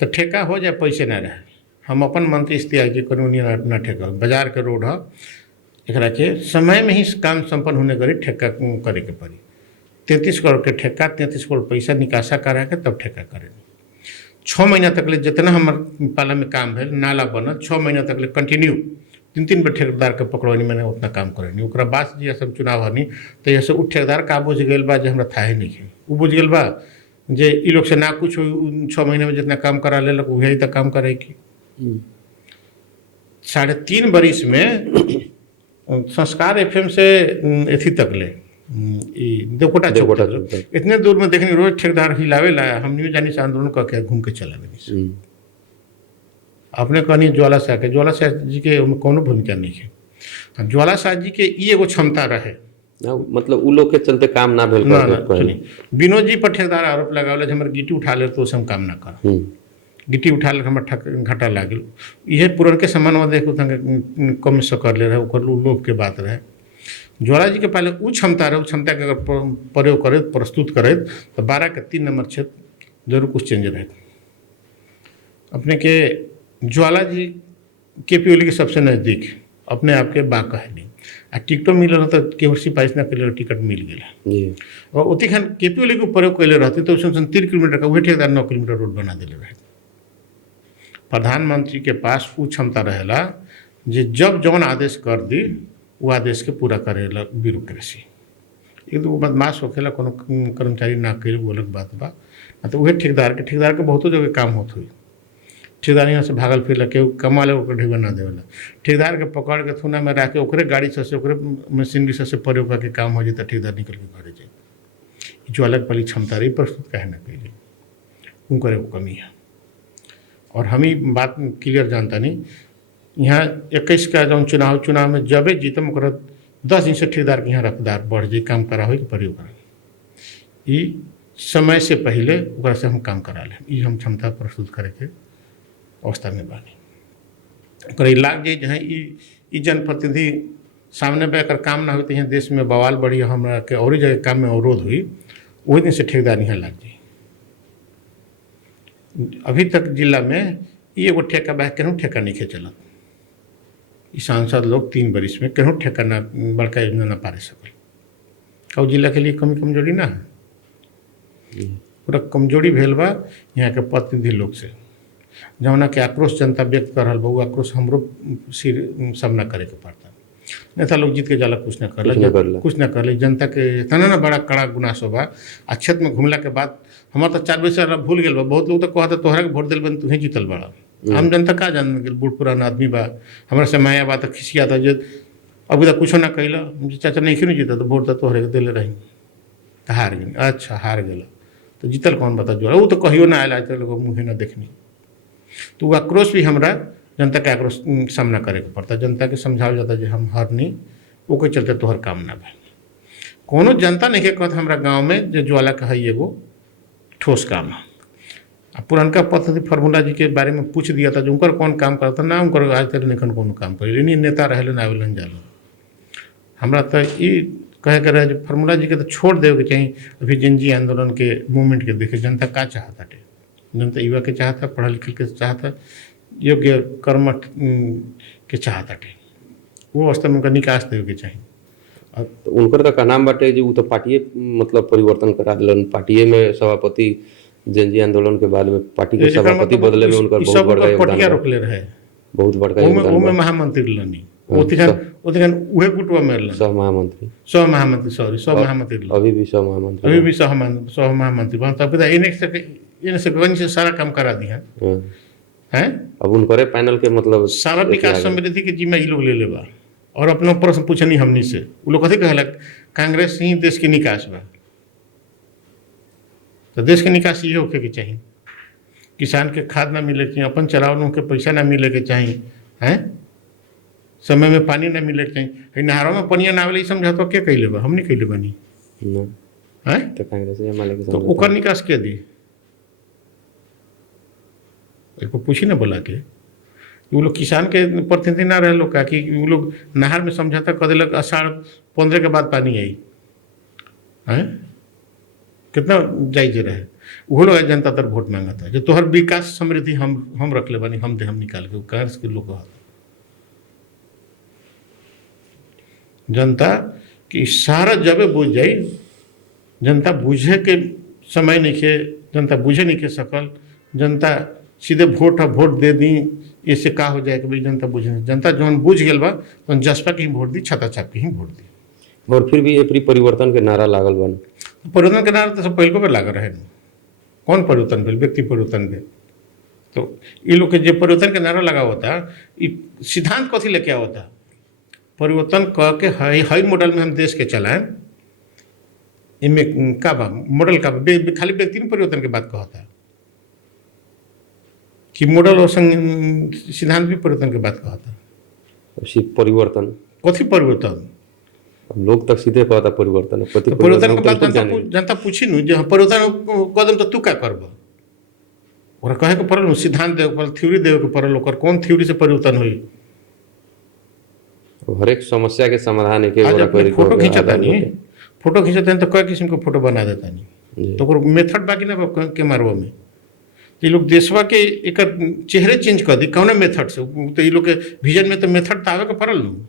तो ठेका हो जाए पैसे ना रहे। हम अपन मंत्री इस्तीफा के कानूनी ना ठेका, बाजार के रोड है, एकरा के समय में ही काम संपन्न होने करी ठेका करे के पड़ी। 33 करोड़ के ठेका, 33 करोड़ पैसा निकासा करा के तब ठेका करें। 6 महीना तक ले जितना हमारे पाला में काम भेल, नाला बनल, 6 महीना तक ले कंटिन्यू 3 बार ठेकेदार के पकड़वानी, मैंने उतना काम करेनी। ओकरा बाद जी सब चुनाव हनी तो ये से उ ठेकेदार का बुझ गए बा जे हमरा थाहे नहीं है, वो बुझ गए बा जे इ लोग से ना कुछ 6 महीने में जितना काम करा लेलक वही तक काम करे की। 3.5 बरिस में संस्कार एफएम से एथी तक ले देवकोटा चौक तक, इतने दूर में देखनी रोज ठेकेदार हिलावे ला, हम नहीं जानी से आंदोलन करके घूम के चला गई। अपने कहनी ज्वाला शाह जी के कोनो भूमिका नहीं है। ज्वाला शाह जी के ये एगो क्षमता रहे, मतलब उ लोग के चलते काम ना भेल विनोद जी पर ठेकेदार आरोप लगावले हमर गिट्टी उठा ले तो हम काम ना कर, गिट्टी उठा ले हमर घाटा लागल। यह पुरन के सामान देखो कम से कर ले रहे, ओकर लोभ के बात रहे। ज्वाला जी के पहले उ क्षमता रहे, उ क्षमता के अगर प्रयोग करे, प्रस्तुत करे तो 12 के 3 नंबर क्षेत्र जरूर कुछ चेंज रहे। अपने के ज्वाला जी केपी ओली के सबसे नज़दीक अपने आप के बा कहनी, आ टिकटो मिलल तो केहू सिफारिश ना कैले टिकट मिल गया। और उती खान केपी ओली के प्रयोग कैले रहती तो 3 किलोमीटर का वही ठेकेदार 9 किलोमीटर रोड बना दिले रहे। प्रधानमंत्री के पास वो क्षमता रहेला जे जब जौन आदेश कर दी वो आदेश के पूरा करेला ब्यूरोक्रेसी। एक दो बदमाश होखेला कोनो कर्मचारी ना करे वो अलग बात बा, तो वही ठेकेदार के बहुत जगह काम होत हुई। ठेकेदार यहाँ से भागल फिर के कमा ले ओकर ढेबा ना देवेला, ठेकेदार के पकड़ के थूना में रख के ओकरे गाड़ी से ओकरे मशीनरी से प्रयोग करके काम हो जाता, ठेकेदार निकल के घरे जाए। जो अलग वाली क्षमता रही प्रस्तुत कहे ना कैली, उनकर एगो कमी है। और हम ही बात क्लियर जानता नहीं, यहाँ 21 का जौन चुनाव में जबे जीतम ओकरा 10 दिन से ठेकेदार के यहाँ रफ्तार बढ़ जाए, काम करा हो कि प्रयोग करा, ये समय से पहले ओकरा से हम काम करा लें, ये हम क्षमता प्रस्तुत करे के अवस्था में बानी। ओकरा लाग जाए जहाँ ई जनप्रतिनिधि सामने बैकर काम ना हो तो यहाँ देश में बवाल बढ़ी, हमरा के और जगह काम में अवरोध हुई, वही दिन से ठेकेदार यहाँ लग जाए। अभी तक जिला में ये एगो ठेका बा केनहू ठेका नहीं चलत, ई सांसद लोग 3 बरिस में केहू ठेका ना बड़का योजना ना पारे सकल। और जिला के लिए कमी कमजोरी ना है, पूरा कमजोरी भेल बा यहाँ के प्रतिनिधि लोग से, जौना के आक्रोश जनता व्यक्त कर रहा बा, वो आक्रोश हमरो सिर सामना करे के पड़ता। नेता लोग जीत के जाला कुछ ना कर जनता के इतना ना बड़ा कड़ा गुनासो बा। आ क्षेत्र में घुमला के बाद हमार तो 4 बजे से भूल गेल बा। बहुत लोग तो कहता तोहरा के वोट दिल बन तुहे जीतल बड़ा। आम जनता का जान गेल, बूढ़ पुराना आदमी बा, हमारा से माया बा तो खिसिया था जे अभी तक कुछ ना कैला, चाचा नहीं क्यों जीता तो वोट तो तोहरे के दिले रही तो हार गई। अच्छा हार गया तो जीतल कौन बता जोड़ा, वो तो कहियो ना आयल, आज तक लोग मुँह ना देखनी। तो वो आक्रोश भी हमरा जनता के आक्रोश सामना करे के पड़ता। जनता के समझावल जाता जे हम हारनी, ओके चलते तोहर काम ना भेल। कोनो जनता नहीं के कहत हमरा गाँव में जो ज्वाला का है एगो ठोस काम है। आ पुरनका पद्धति फॉर्मूला जी के बारे में पूछ दिया था जो उनकर कौन काम करता ना, उनकर आज तक निकन कोनो काम करे नहीं, नेता रहलन आवेलन जालन। हमरा तो ये कहे के रहे जो फॉर्मूला जी के तो छोड़ देवे के चाहिए। अभी जनजी आंदोलन के मूवमेंट के देखे जनता का चाहता है, जनता युवा के चाहता, पढ़ा लिखल के चाहता, योग्य कर्मठ के चाहता है, वो अवस्था में उनका निकास देवे के चाहिए। तो उनकर तो का नाम बाटे जी, वो तो पार्टिए मतलब परिवर्तन करा दिलन। पार्टिए में सभापति जनजी आंदोलन के बाद में पार्टी के सभापति बदले में उनकर बहुत बड़का योगदान रोकले रहे, बहुत बड़का योगदान। ओमे महामंत्री लनी ओतिकन उहे गुटवा में लनी, सह महामंत्री अभी भी सह महामंत्री बन। तब इने से गंज से सारा काम करा दिया हैं। अब उनकरे पैनल के मतलब सारा विकास समृद्धि के जिम्मा ई लोग ले लेबा। और अपना प्रश्न पूछनी हमनी से, वो लोग कथी कहला कांग्रेस ही देश के निकास बा। तो देश के निकास ये होके के चाहिए, किसान के खाद ना मिले के चाहिए, अपन चलावलों के पैसा ना मिले के चाहिए हैं, समय में पानी ना मिले के चाहिए। नहरों में पानी ना आवे समझा तो क्या कैले बा, हमनी कैले बनी हैं। तो कांग्रेस तो ओकर निकास के दी, एक पूछी ना बोला के वो लोग किसान के प्रतिनिधि ना रहे लोग का कि वो लोग नहर में समझौता कर दिलक, आषाढ़ 15 के बाद पानी आई हैं, कितना जायज रहे। वो लोग जनता तर वोट मांगा था जो तोहर विकास समृद्धि हम रख ले बनी, हम दे हम निकाल के कांग्रेस के लोग कहता। जनता की सारा जबे बुझ जाई, जनता बुझे के समय नहीं के, जनता बुझे नहीं के सकल, जनता सीधे वोट दे दी। इससे का हो जाए कि भाई जनता बुझे, जनता जौन बुझ गल बा तो जसपा के ही वोट दी, छता छाप के ही वोट दी। और फिर भी ये परिवर्तन के नारा लागल बन, परिवर्तन के नारा तो सब पहले पर लागल रहे। कौन परिवर्तन भेल, व्यक्ति परिवर्तन भेल। तो ये लोग के जो परिवर्तन के नारा लगा होता, ये सिद्धांत कथी लेके होता, परिवर्तन कह के हाई मॉडल में हम देश के चलाएं। इनमें का बा मॉडल का खाली व्यक्ति में परिवर्तन के बात कहता कि मॉडल और सिद्धांत भी परिवर्तन के बात कहता। परिवर्तन कथी परिवर्तन, लोग तक सीधे कहता परिवर्तन। परिवर्तन के बाद जनता पूछी नु जे परिवर्तन कदम तो तू का करब, और कहे के पड़ल सिद्धांत देवे पड़ल, थ्योरी देवे के पड़ल, ओकर कौन थ्योरी से परिवर्तन हुई। हर एक समस्या के समाधान है के फोटो खींचता नहीं, फोटो खींचता तो कई किस्म के फोटो बना देता नहीं, तो मेथड बाकी ना के मारवा में। ये लोग देशवा के एक चेहरे चेंज कर दी कौन मेथड से, तो ये लोग के विजन में तो मेथड तो आवे के पड़ल न।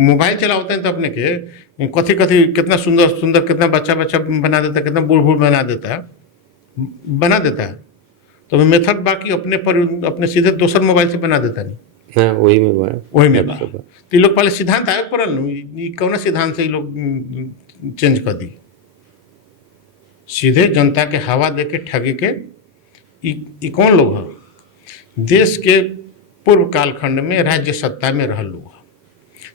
मोबाइल चलाते हैं तो अपने के कथी कथी कितना सुंदर सुंदर, कितना बच्चा बना देता, कितना बूढ़ बना देता है। तो मेथड बाकी अपने सीधे दूसर मोबाइल से बना देता नहीं। हाँ, वही में बा। तो ये लोग पहले सिद्धांत आवे पड़ल न, कौन सिद्धांत से ये लोग चेंज कर दी। सीधे जनता के हवा दे के ठगी के ई कौन लोग है, देश के पूर्व कालखंड में राज्य सत्ता में रह लोग है,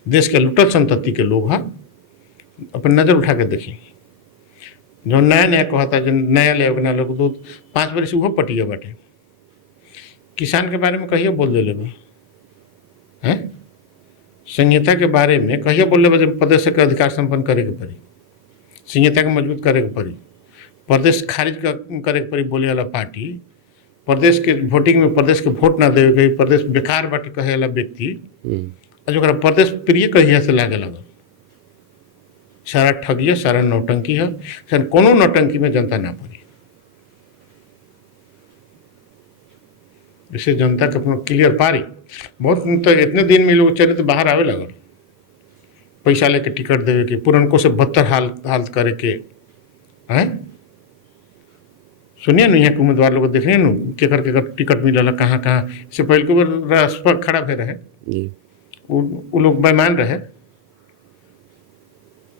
देश के लुटल संतति के लोग हैं। अपन नज़र उठा के देखी जो नया नया कहता, जो नया ले अपना लोग 2-5 बरस वो पटिया बाटे। किसान के बारे में कहिए बोल दे ले हैं, संहिता के बारे में कहिए बोल ले, प्रदेश के अधिकार संपन्न करे के पड़ी, संहिता के मजबूत करे के पड़ी, प्रदेश खारिज करे के पड़ी बोले वाला पार्टी, प्रदेश के वोटिंग में प्रदेश के वोट ना देवे के, प्रदेश बेकार बाटी कहे वाला व्यक्ति, जो प्रदेश प्रिय कहिया से लागे लगल। सारा ठगी है, सारा नौटंकी है, कोनो नौटंकी में जनता ना पड़ी। इससे जनता के अपना क्लियर पारी बहुत तो इतने दिन में लोग चले तो बाहर आवे लगल पैसा लेके टिकट देवे के पुरनको से बदतर हालत करे के हैं। सुनिए ना यहाँ के उम्मीदवार लोग देखिए ना केकर टिकट मिलल कहाँ कहाँ से पहले के बार रास्ता पर खड़ा भे रहे जी वो लोग बेईमान रहे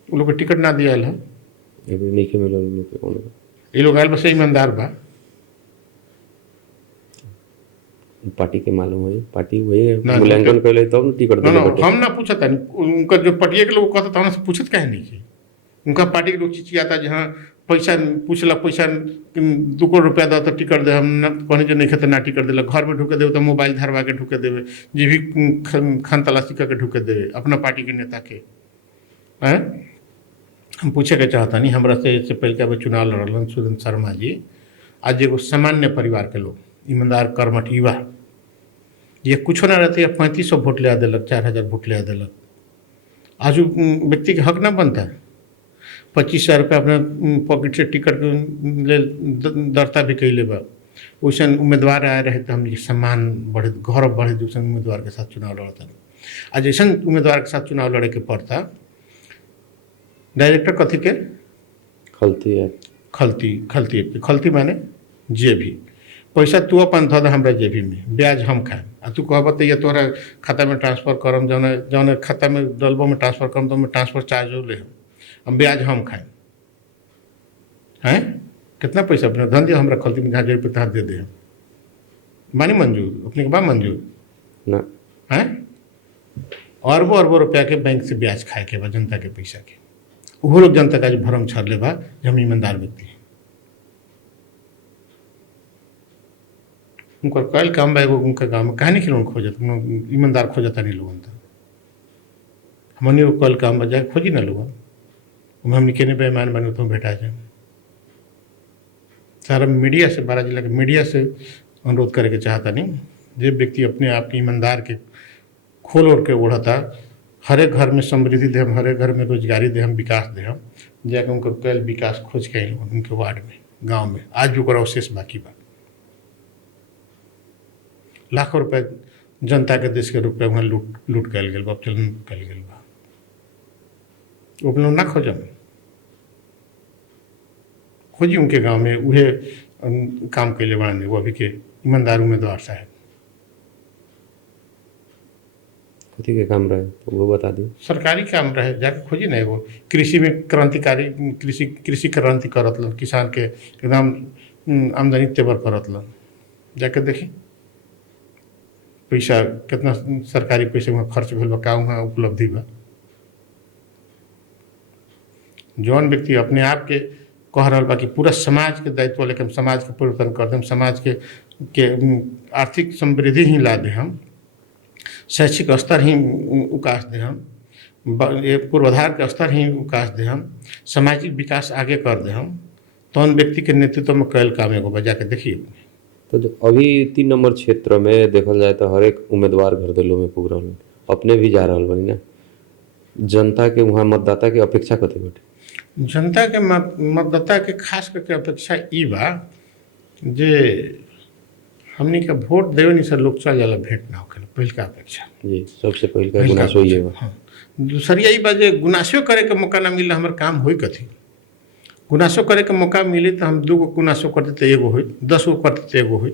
वो लोग के टिकट ना दिया है अभी नहीं के मिलल लोग के कौन ये लोग आयल बस ईमानदार बा पार्टी के मालूम है पार्टी वही ना, मूल्यांकन कर ले तब न टिकट ना देले ना बटे। हम ना पूछत है उनका जो पटिया के लोग कहता था हमसे पूछत काहे नहीं की उनका पार्टी के लोग चिचियाता जहाँ पैसा पूछला पैसा 2 करोड़ रुपया दो तो टिकट दे हम न कहने जो नहीं खेते ना टिकट दिला घर में ढुके देवे तो मोबाइल धरवा के ढुके देवे जे भी खान तलाशी करके ढुके देवे अपना पार्टी के नेता के हैं। हम पूछे के चाहता नहीं हमरा से इससे पहले अब चुनाव लड़लन सुरेंद्र शर्मा जी आज एगो सामान्य परिवार के लोग ईमानदार कर्मठ युवा ये कुछ ना रहते या 3500 वोट ले दिलक 4000 वोट ले दिलक आज व्यक्ति के हक ना बनता है 25,000 रुपया अपना पॉकेट से टिकट ले दरता भी कैले बा वैसन उम्मीदवार आए रहे तो हम सम्मान बढ़े गौरव बढ़े वैसन उम्मीदवार के साथ चुनाव लड़ता आज ऐसा उम्मीदवार के साथ चुनाव लड़े के पड़ता डायरेक्टर कथी के खलती है खलती माने जेबी पैसा तू अपन धऽ दे हमरा जेबी में ब्याज हम खाएम आ तू कहब तो ये तोहरा खाता में ट्रांसफर करम जौन खाता में डलबो में ट्रांसफर करम तो ट्रांसफर चार्जो ले हम ब्याज हम खाएम हैं कितना पैसा अपना धन दिया हमरा खलती में जहाँ जेबी पे तहाँ दे दे मानी मंजूर अपने के बा मंजूर ना हैं अरबों रुपया के बैंक से ब्याज खाए के बा जनता के पैसा के वो लोग जनता का भरम छर ले बा जो हम ईमानदार व्यक्ति हैं उनका कल काम बा एगो उनका गाँव में कहानी खिलौन खोजत ईमानदार खोजता नहीं लोगन तो हमने वो कल काम बा जाए खोजी ना लोगन हमने केने बेईमान बने तो भेटा जाए सारा मीडिया से 12 जिला के मीडिया से अनुरोध करे के चाहता नहीं जो व्यक्ति अपने आप के ईमानदार के खोल ओढ़ के ओढ़ता हर एक घर में समृद्धि दे हम हर एक घर में रोजगारी दे हम विकास दे हम जाके उनका कल विकास खोज के लोग उनके वार्ड में गांव में आज भी ओकरा अवशेष बाकी बा लाखों रुपए जनता के देश के रुपये वहाँ लूट कल गल बा चलन कल गल बा वो लोग ना खोजम खोजी उनके गांव में उहे काम कैले बाने वो अभी के ईमानदार उम्मीदवार साहब कथी के काम रहे तो वो बता दी सरकारी काम रहे जाके खोजी ना वो कृषि में क्रांतिकारी कृषि क्रांति करत लन किसान के एकदम आमदनी तेवर करत लन जाके देखी पैसा कितना सरकारी पैसे वहाँ खर्च भेल बा का वहाँ उपलब्धि बा जौन व्यक्ति अपने आप के कह रहा बा कि पूरा समाज के दायित्व लेके हम समाज के परिवर्तन कर दें समाज के आर्थिक समृद्धि ही ला दे हम शैक्षिक स्तर ही उकास दे हम पूर्वाधार के स्तर ही उकास दे हम सामाजिक विकास आगे कर दे हम तो उन व्यक्ति के नेतृत्व में कैल काम एगो बजा के देखिए तो अभी 3 नंबर क्षेत्र में देखल जाए तो हर एक उम्मीदवार घर दिलों में पुग रहा अपने भी जा रहा बनी ना जनता के वहाँ मतदाता के अपेक्षा कथी बाटे जनता के मतदाता के खास करके अपेक्षा ई बा जे हमनी के वोट देवे नहीं सर लोग चल जाला भेंट ना होके पहल का अपेक्षा जी सबसे पहले का गुनासो ये बा हाँ दूसरी यही बा जे गुनासो करे के मौका ना मिले हमार काम होई कथी गुनासो करे के मौका मिले तो हम 2 गो गुनासो करते तो एगो होई 10 गो करते तो एगो होई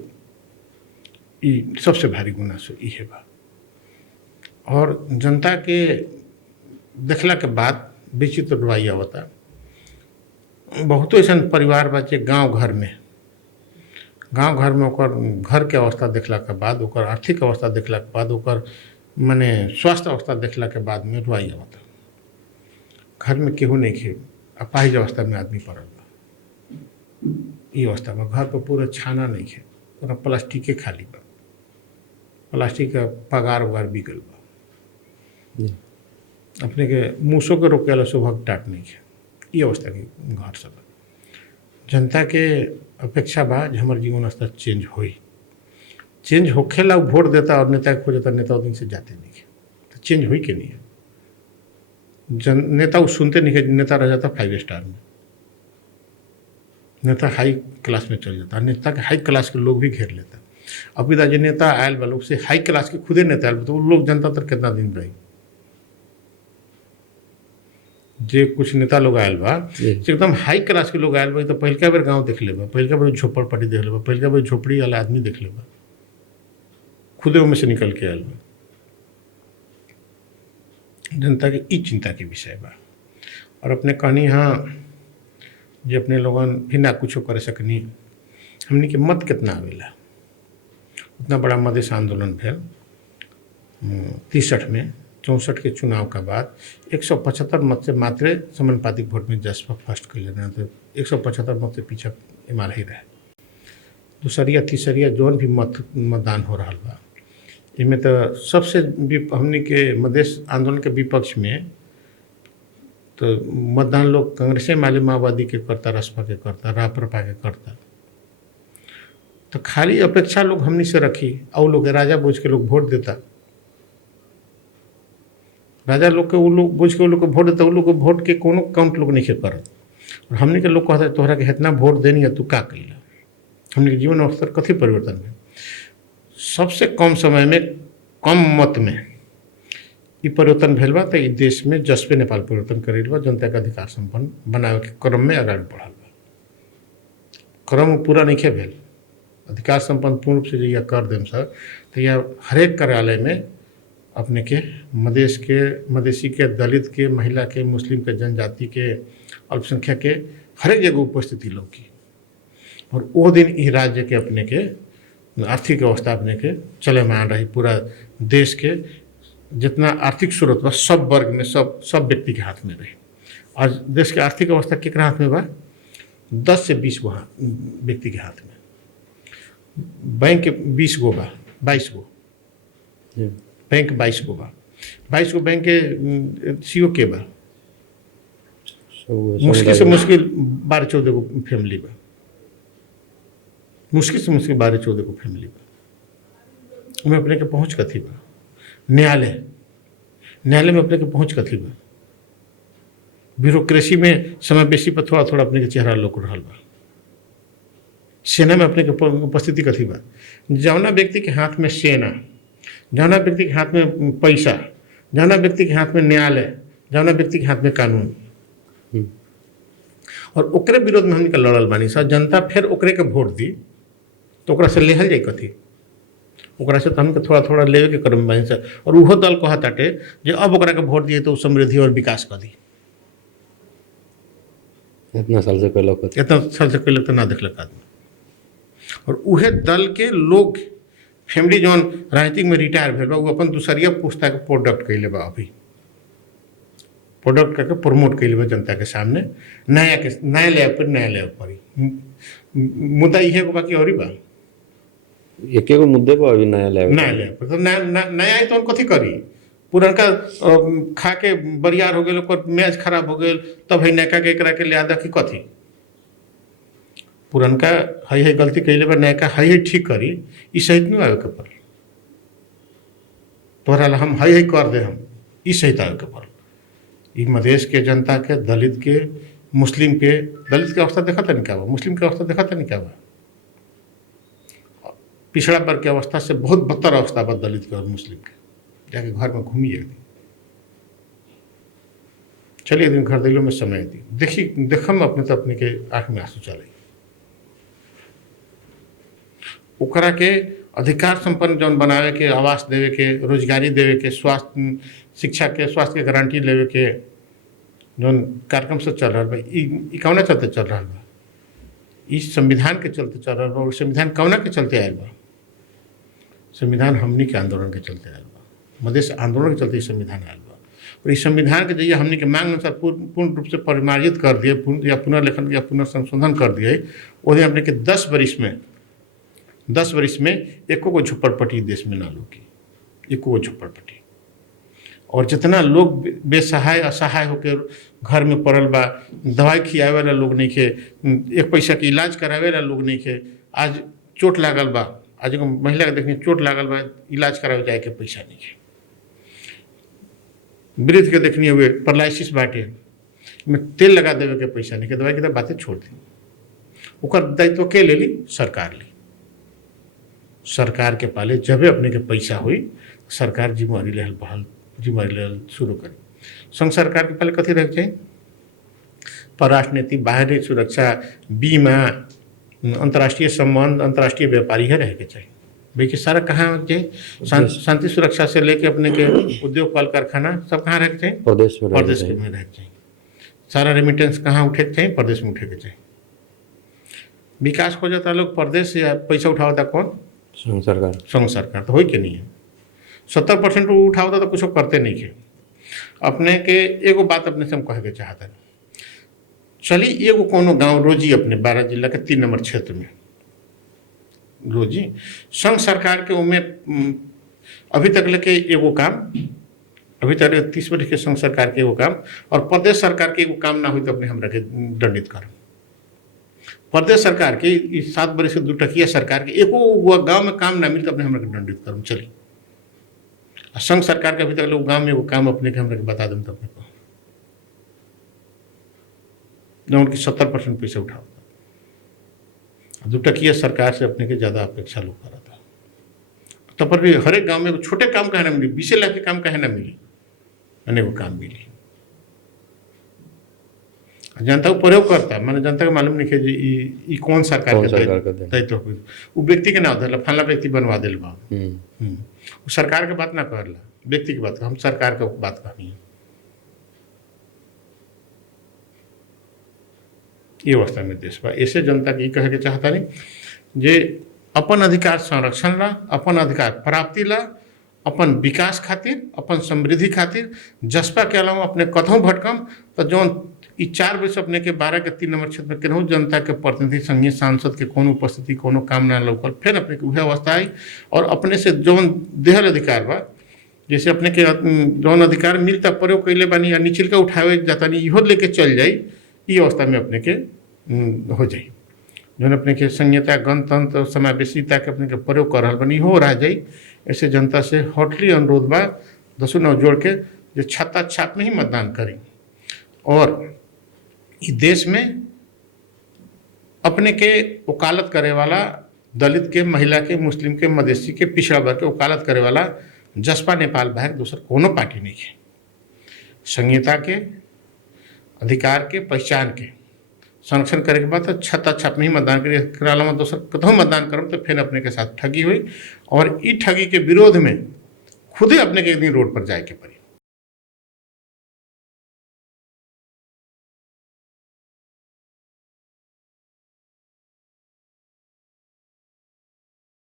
ई सबसे भारी गुनासो ई है बा और जनता के देखला के बाद विचित्र रुआई आवता बहुत ऐसा परिवार बा जे गाँव घर में ओकर घर के अवस्था देखला के बाद ओकर आर्थिक अवस्था देखला के बाद ओकर माने स्वास्थ्य अवस्था देखला के बाद में रुआई आवता घर में केहू नहीं खे अपाहिज अवस्था में आदमी पड़ल बा ई अवस्था में घर पर पूरा छाना नहीं खे पूरा प्लास्टिके खाली बा प्लास्टिक का पगार उगार बिकल बा अपने के मूसों के रोकेला शोभक टाट नहीं है ये अवस्था के घर सब जनता के अपेक्षा बा हमार जीवन स्तर चेंज होखेला वोट देता और नेता के खोजता नेता दिन से जाते नहीं है तो चेंज हुई के नहीं है नेता वो सुनते नहीं है नेता रह जाता 5 स्टार में नेता हाई क्लास में चल जाता नेता के हाई क्लास के लोग भी घेर लेता अभी जो नेता आयल बा लोग से हाई क्लास के खुदे नेता आयल बा, तो वो लोग जनता तक कितना दिन रही। जे कुछ नेता लोग आयल बा जी। से एकदम हाई क्लास के लोग आयल बा, तो पहिलका बेर गांव देख ले बा, पहिलका बेर झोपड़पट्टी देख ले बा, पहिलका बेर झोपड़ी वाला आदमी देख ले बा, खुदे उनमें से निकल के आयल बा। जनता के ई चिंता के विषय बा। और अपने कहनी हाँ जे अपने लोगन भी ना कुछ करे सकनी, हमनी के मत कितना आवेला। उतना बड़ा मधेश आंदोलन भेल 63 में, 64 के चुनाव का बाद 175 मत से मात्र समानुपातिक वोट में जसपा फर्स्ट कर लेना, तो 175 मत से पीछे एमार ही रहे। दूसरिया तीसरिया जौन भी मतदान हो रहा बा, इनमें तो सबसे हमनी के मधेश आंदोलन के विपक्ष में तो मतदान लोग कांग्रेसे माले माओवादी के करता, रसपा के करता, राप्रपा के करता। तो खाली अपेक्षा लोग हमनी से रखी, और लोग राजा बोझ के लोग वोट देता, राजा लोग के वो लोग बोझ के वो लोग को वोट देता, वो लोग को वोट के कोनो काउंट लोग नहीं करत। और हमने के लोग कहता तोहरा के इतना वोट देनी है, तू का कैला। हमने के जीवन अवसर कथी परिवर्तन में, सबसे कम समय में कम मत में ये परिवर्तन भेल बा। तो इस देश में जसपे नेपाल परिवर्तन करेल बा, जनता के अधिकार संपन्न बनावे के क्रम में आगे बढ़ल बा। क्रम पूरा नहीं भेल, अधिकार संपन्न पूर्ण रूप से जहिया कर देम सर, तो यह हरेक कार्यालय में अपने के मधेश के, मधेसी के, दलित के, महिला के, मुस्लिम के, जनजाति के, अल्पसंख्यक के हरेक जगह उपस्थिति लोग की। और वो दिन इस राज्य के अपने के आर्थिक अवस्था अपने के चले मान रही, पूरा देश के जितना आर्थिक स्रोत बा सब वर्ग में, सब व्यक्ति के हाथ में रही। आज देश के आर्थिक अवस्था केकरा हाथ में बा, 10 से 20 गो व्यक्ति के हाथ में। बैंक के 20 गो बा, 22 गो बैंक, 22 गो बा, 22 गो बैंक के सीओ के बा, मुश्किल से मुश्किल 12-14 गो फैमिली बा, मुश्किल से मुश्किल 12-14 गो फैमिली बा। उनमें अपने के पहुँच कथी बा। न्यायालय में अपने के पहुँच कथी बा। ब्यूरोक्रेसी में समय बेसी पर थोड़ा थोड़ा अपने के चेहरा लोक रहा बा। सेना में अपने के उपस्थिति कथी बा। जौना व्यक्ति के हाथ में सेना, जौना व्यक्ति के हाथ में पैसा, जौना व्यक्ति के हाथ में न्यायालय, जौना व्यक्ति के हाथ में कानून, और ओकरे विरोध में हमने के लड़ल बानी सर। जनता फिर ओकरे के वोट दी तो ओकरा से लेहल जाए कथी, ओकरा से तो हमके थोड़ा थोड़ा लेवे के क्रम बानी सर। और उहो दल कहताटे जे अब ओकरा के वोट दिए तो समृद्धि और विकास कर दी। इतना साल से कैलक, इतना साल से कैलक तो ना देखलक आदमी। और उहे दल के लोग फैमिली जौन राजनीतिक में रिटायर भेल बा, वो अपन दूसरिया पुस्ता के प्रोडक्ट कैले बा, अभी प्रोडक्ट करके प्रमोट कैले बा जनता के सामने। नया ले पर मुद्दा इहे को बाकी और ही बा, एक एगो मुद्दे पर अभी नया ले पर तो नया है तो हम कथी करी। पुरनका खा के बरियार हो गए, ओकर मैच खराब हो गए, तब है नयका के एकरा के लियादा की कथी। पुरनका है गलती कैले बा, नयका है ठीक करी, ई सहित नहीं आवे के पड़ल। तोहरा ला हम है कर दे, हम ई सहित आवे के पड़ल। ई मधेश के जनता के, दलित के, मुस्लिम के, दलित के अवस्था देखा था नहीं क्या बा, मुस्लिम के अवस्था देखा था नहीं क्या बा। पिछड़ा वर्ग की अवस्था से बहुत बदतर अवस्था बा दलित के और मुस्लिम के। जाके घर में घूमिए एक दिन, चलिए एक दिन घर दिलों में समय दी, देखी देखम अपने तो अपने के आँख में आंसू चले। ओकरा के अधिकार संपन्न जौन बनावे के, आवास देवे के, रोजगारी देवे के, स्वास्थ्य शिक्षा के, स्वास्थ्य के गारंटी लेवे के जौन कार्यक्रम से चल रहा बा, ई कौना चलते चल रहा बा। इस संविधान के चलते चल रहा बा। और संविधान कौना के चलते आयल बा, संविधान हमनी के आंदोलन के चलते आयल बा, मधेश आंदोलन के चलते संविधान आयल बा। और इस संविधान के जरिए हमनी के मांग अनुसार पूर्ण रूप से परिमार्जित कर दिए, या पुनर्लेखन या पुनर्संशोधन कर दिए। वो अपने के 10 वर्ष में एको को झुप्पड़पट्टी देश में ना लोगी, एको को झुप्पड़पट्टी। और जितना लोग बेसहाय असहाय होकर घर में पड़ल बा, दवाई खियावे वाला लोग नहीं के, एक पैसा के इलाज करावे वाला लोग नहीं के। आज चोट लागल बा, आज एगो महिला के देखनी चोट लागल बा, इलाज करावे जाए के पैसा नहीं के। वृद्ध के देखनी हुए पैरालिसिस बाटे, में तेल लगा देवे के पैसा नहीं के, दवाई की बातें छोड़ दी। ओकर दायित्व के ले ली, सरकार ली। सरकार के पाले जब अपने के पैसा हुई सरकार जिम्मेवारी लेहल बहाल जिम्मेवारी लेहल शुरू करी। संघ सरकार के पाले कथी रहे चाहिए? परराष्ट्र नीति, बाहरी सुरक्षा, बीमा, अंतर्राष्ट्रीय संबंध, अंतर्राष्ट्रीय व्यापारी है रहे के चाहिए। देखिए सारा कहाँ चाहिए? शांति सुरक्षा से लेके अपने के उद्योग कल कारखाना सब कहाँ रहे के चाहिए? प्रदेश में में रहे के चाहिए। सारा रेमिटेंस कहाँ उठे के चाहिए? प्रदेश में उठे के चाहिए। विकास हो जाता लोग प्रदेश से पैसा उठावता कौन? संघ सरकार। संघ सरकार तो हो के नहीं है। 70% उठावता तो कुछ करते नहीं है। अपने के एगो बात अपने से हम कहे के चाहता है, चली एगो कोनो गांव रोजी अपने 12 जिला के 3 नंबर क्षेत्र में रोजी संघ सरकार के उमें अभी तक लेके एगो काम, अभी तक 30 वर्ष के संघ सरकार के एगो काम और प्रदेश सरकार के एगो काम ना हुई तो अपने हमरा के दंडित कर। प्रदेश सरकार के 7 वर्ष के 2 टकिया सरकार के एगो गांव में काम ना मिली तो अपने हमरा के दंडित करूँ। चली संघ सरकार के अभी तक लोग गांव में एगो काम अपने के हमरा के बता दें तो अपने को जौन की 70% पैसा उठाओ 2 टकिया सरकार से अपने के ज़्यादा अपेक्षा लोग करा था। तब पर भी हर एक गांव में छोटे काम कहे ना मिली, 20 लाख के काम कहे ना मिली, अनेक काम मिली। जनता को प्रयोग करता माने जनता को मालूम नहीं है जी ई कौन सरकार के दायित्व वो व्यक्ति के ना उधर फला व्यक्ति बनवा दिल बा। वो सरकार के बात ना करला, व्यक्ति की बात, हम सरकार के बात करनी है। ये अवस्था में देश बा। ऐसे जनता के कहे के चाहता नहीं जे अपन अधिकार संरक्षण ला, अपन अधिकार प्राप्ति ला, अपन विकास खातिर, अपन समृद्धि खातिर जसपा के अलावा अपने कथों भटकम तो जौन 4 वर्ष अपने के 12 के 3 नंबर क्षेत्र में केनहू जनता के प्रतिनिधि संघीय सांसद के कोनो उपस्थिति कोनो काम ना लौकल, फिर अपने के वह अवस्था आई और अपने से जौन देहल अधिकार बा जैसे अपने के जौन अधिकार मिलता प्रयोग कैले बानी या निचिल के उठावे जाता नहीं इहो लेके चल जाई, ये अवस्था में अपने के हो जाए जौन अपने के संहिता गणतंत्र समावेशिता के अपने के प्रयोग कर रहा बनी हो रह जाए। ऐसे जनता से हॉटली अनुरोध बा 10 नौ जोड़ के जो छत्ता छाप में ही मतदान करें और इस देश में अपने के वकालत करे वाला दलित के, महिला के, मुस्लिम के, मधेसी के, पिछड़ा वर्ग के वकालत करे वाला जसपा नेपाल बाहर दूसर कोनो पार्टी नहीं है। संहिता के अधिकार के पहचान के संरक्षण करे के बाद तो छत्ता छाप में ही मतदान करे, अलावा दोसर कतों मतदान करम तो फिर अपने के साथ ठगी हुई और ई ठगी के विरोध में खुदे अपने के एक दिन रोड पर जाए के पड़ी।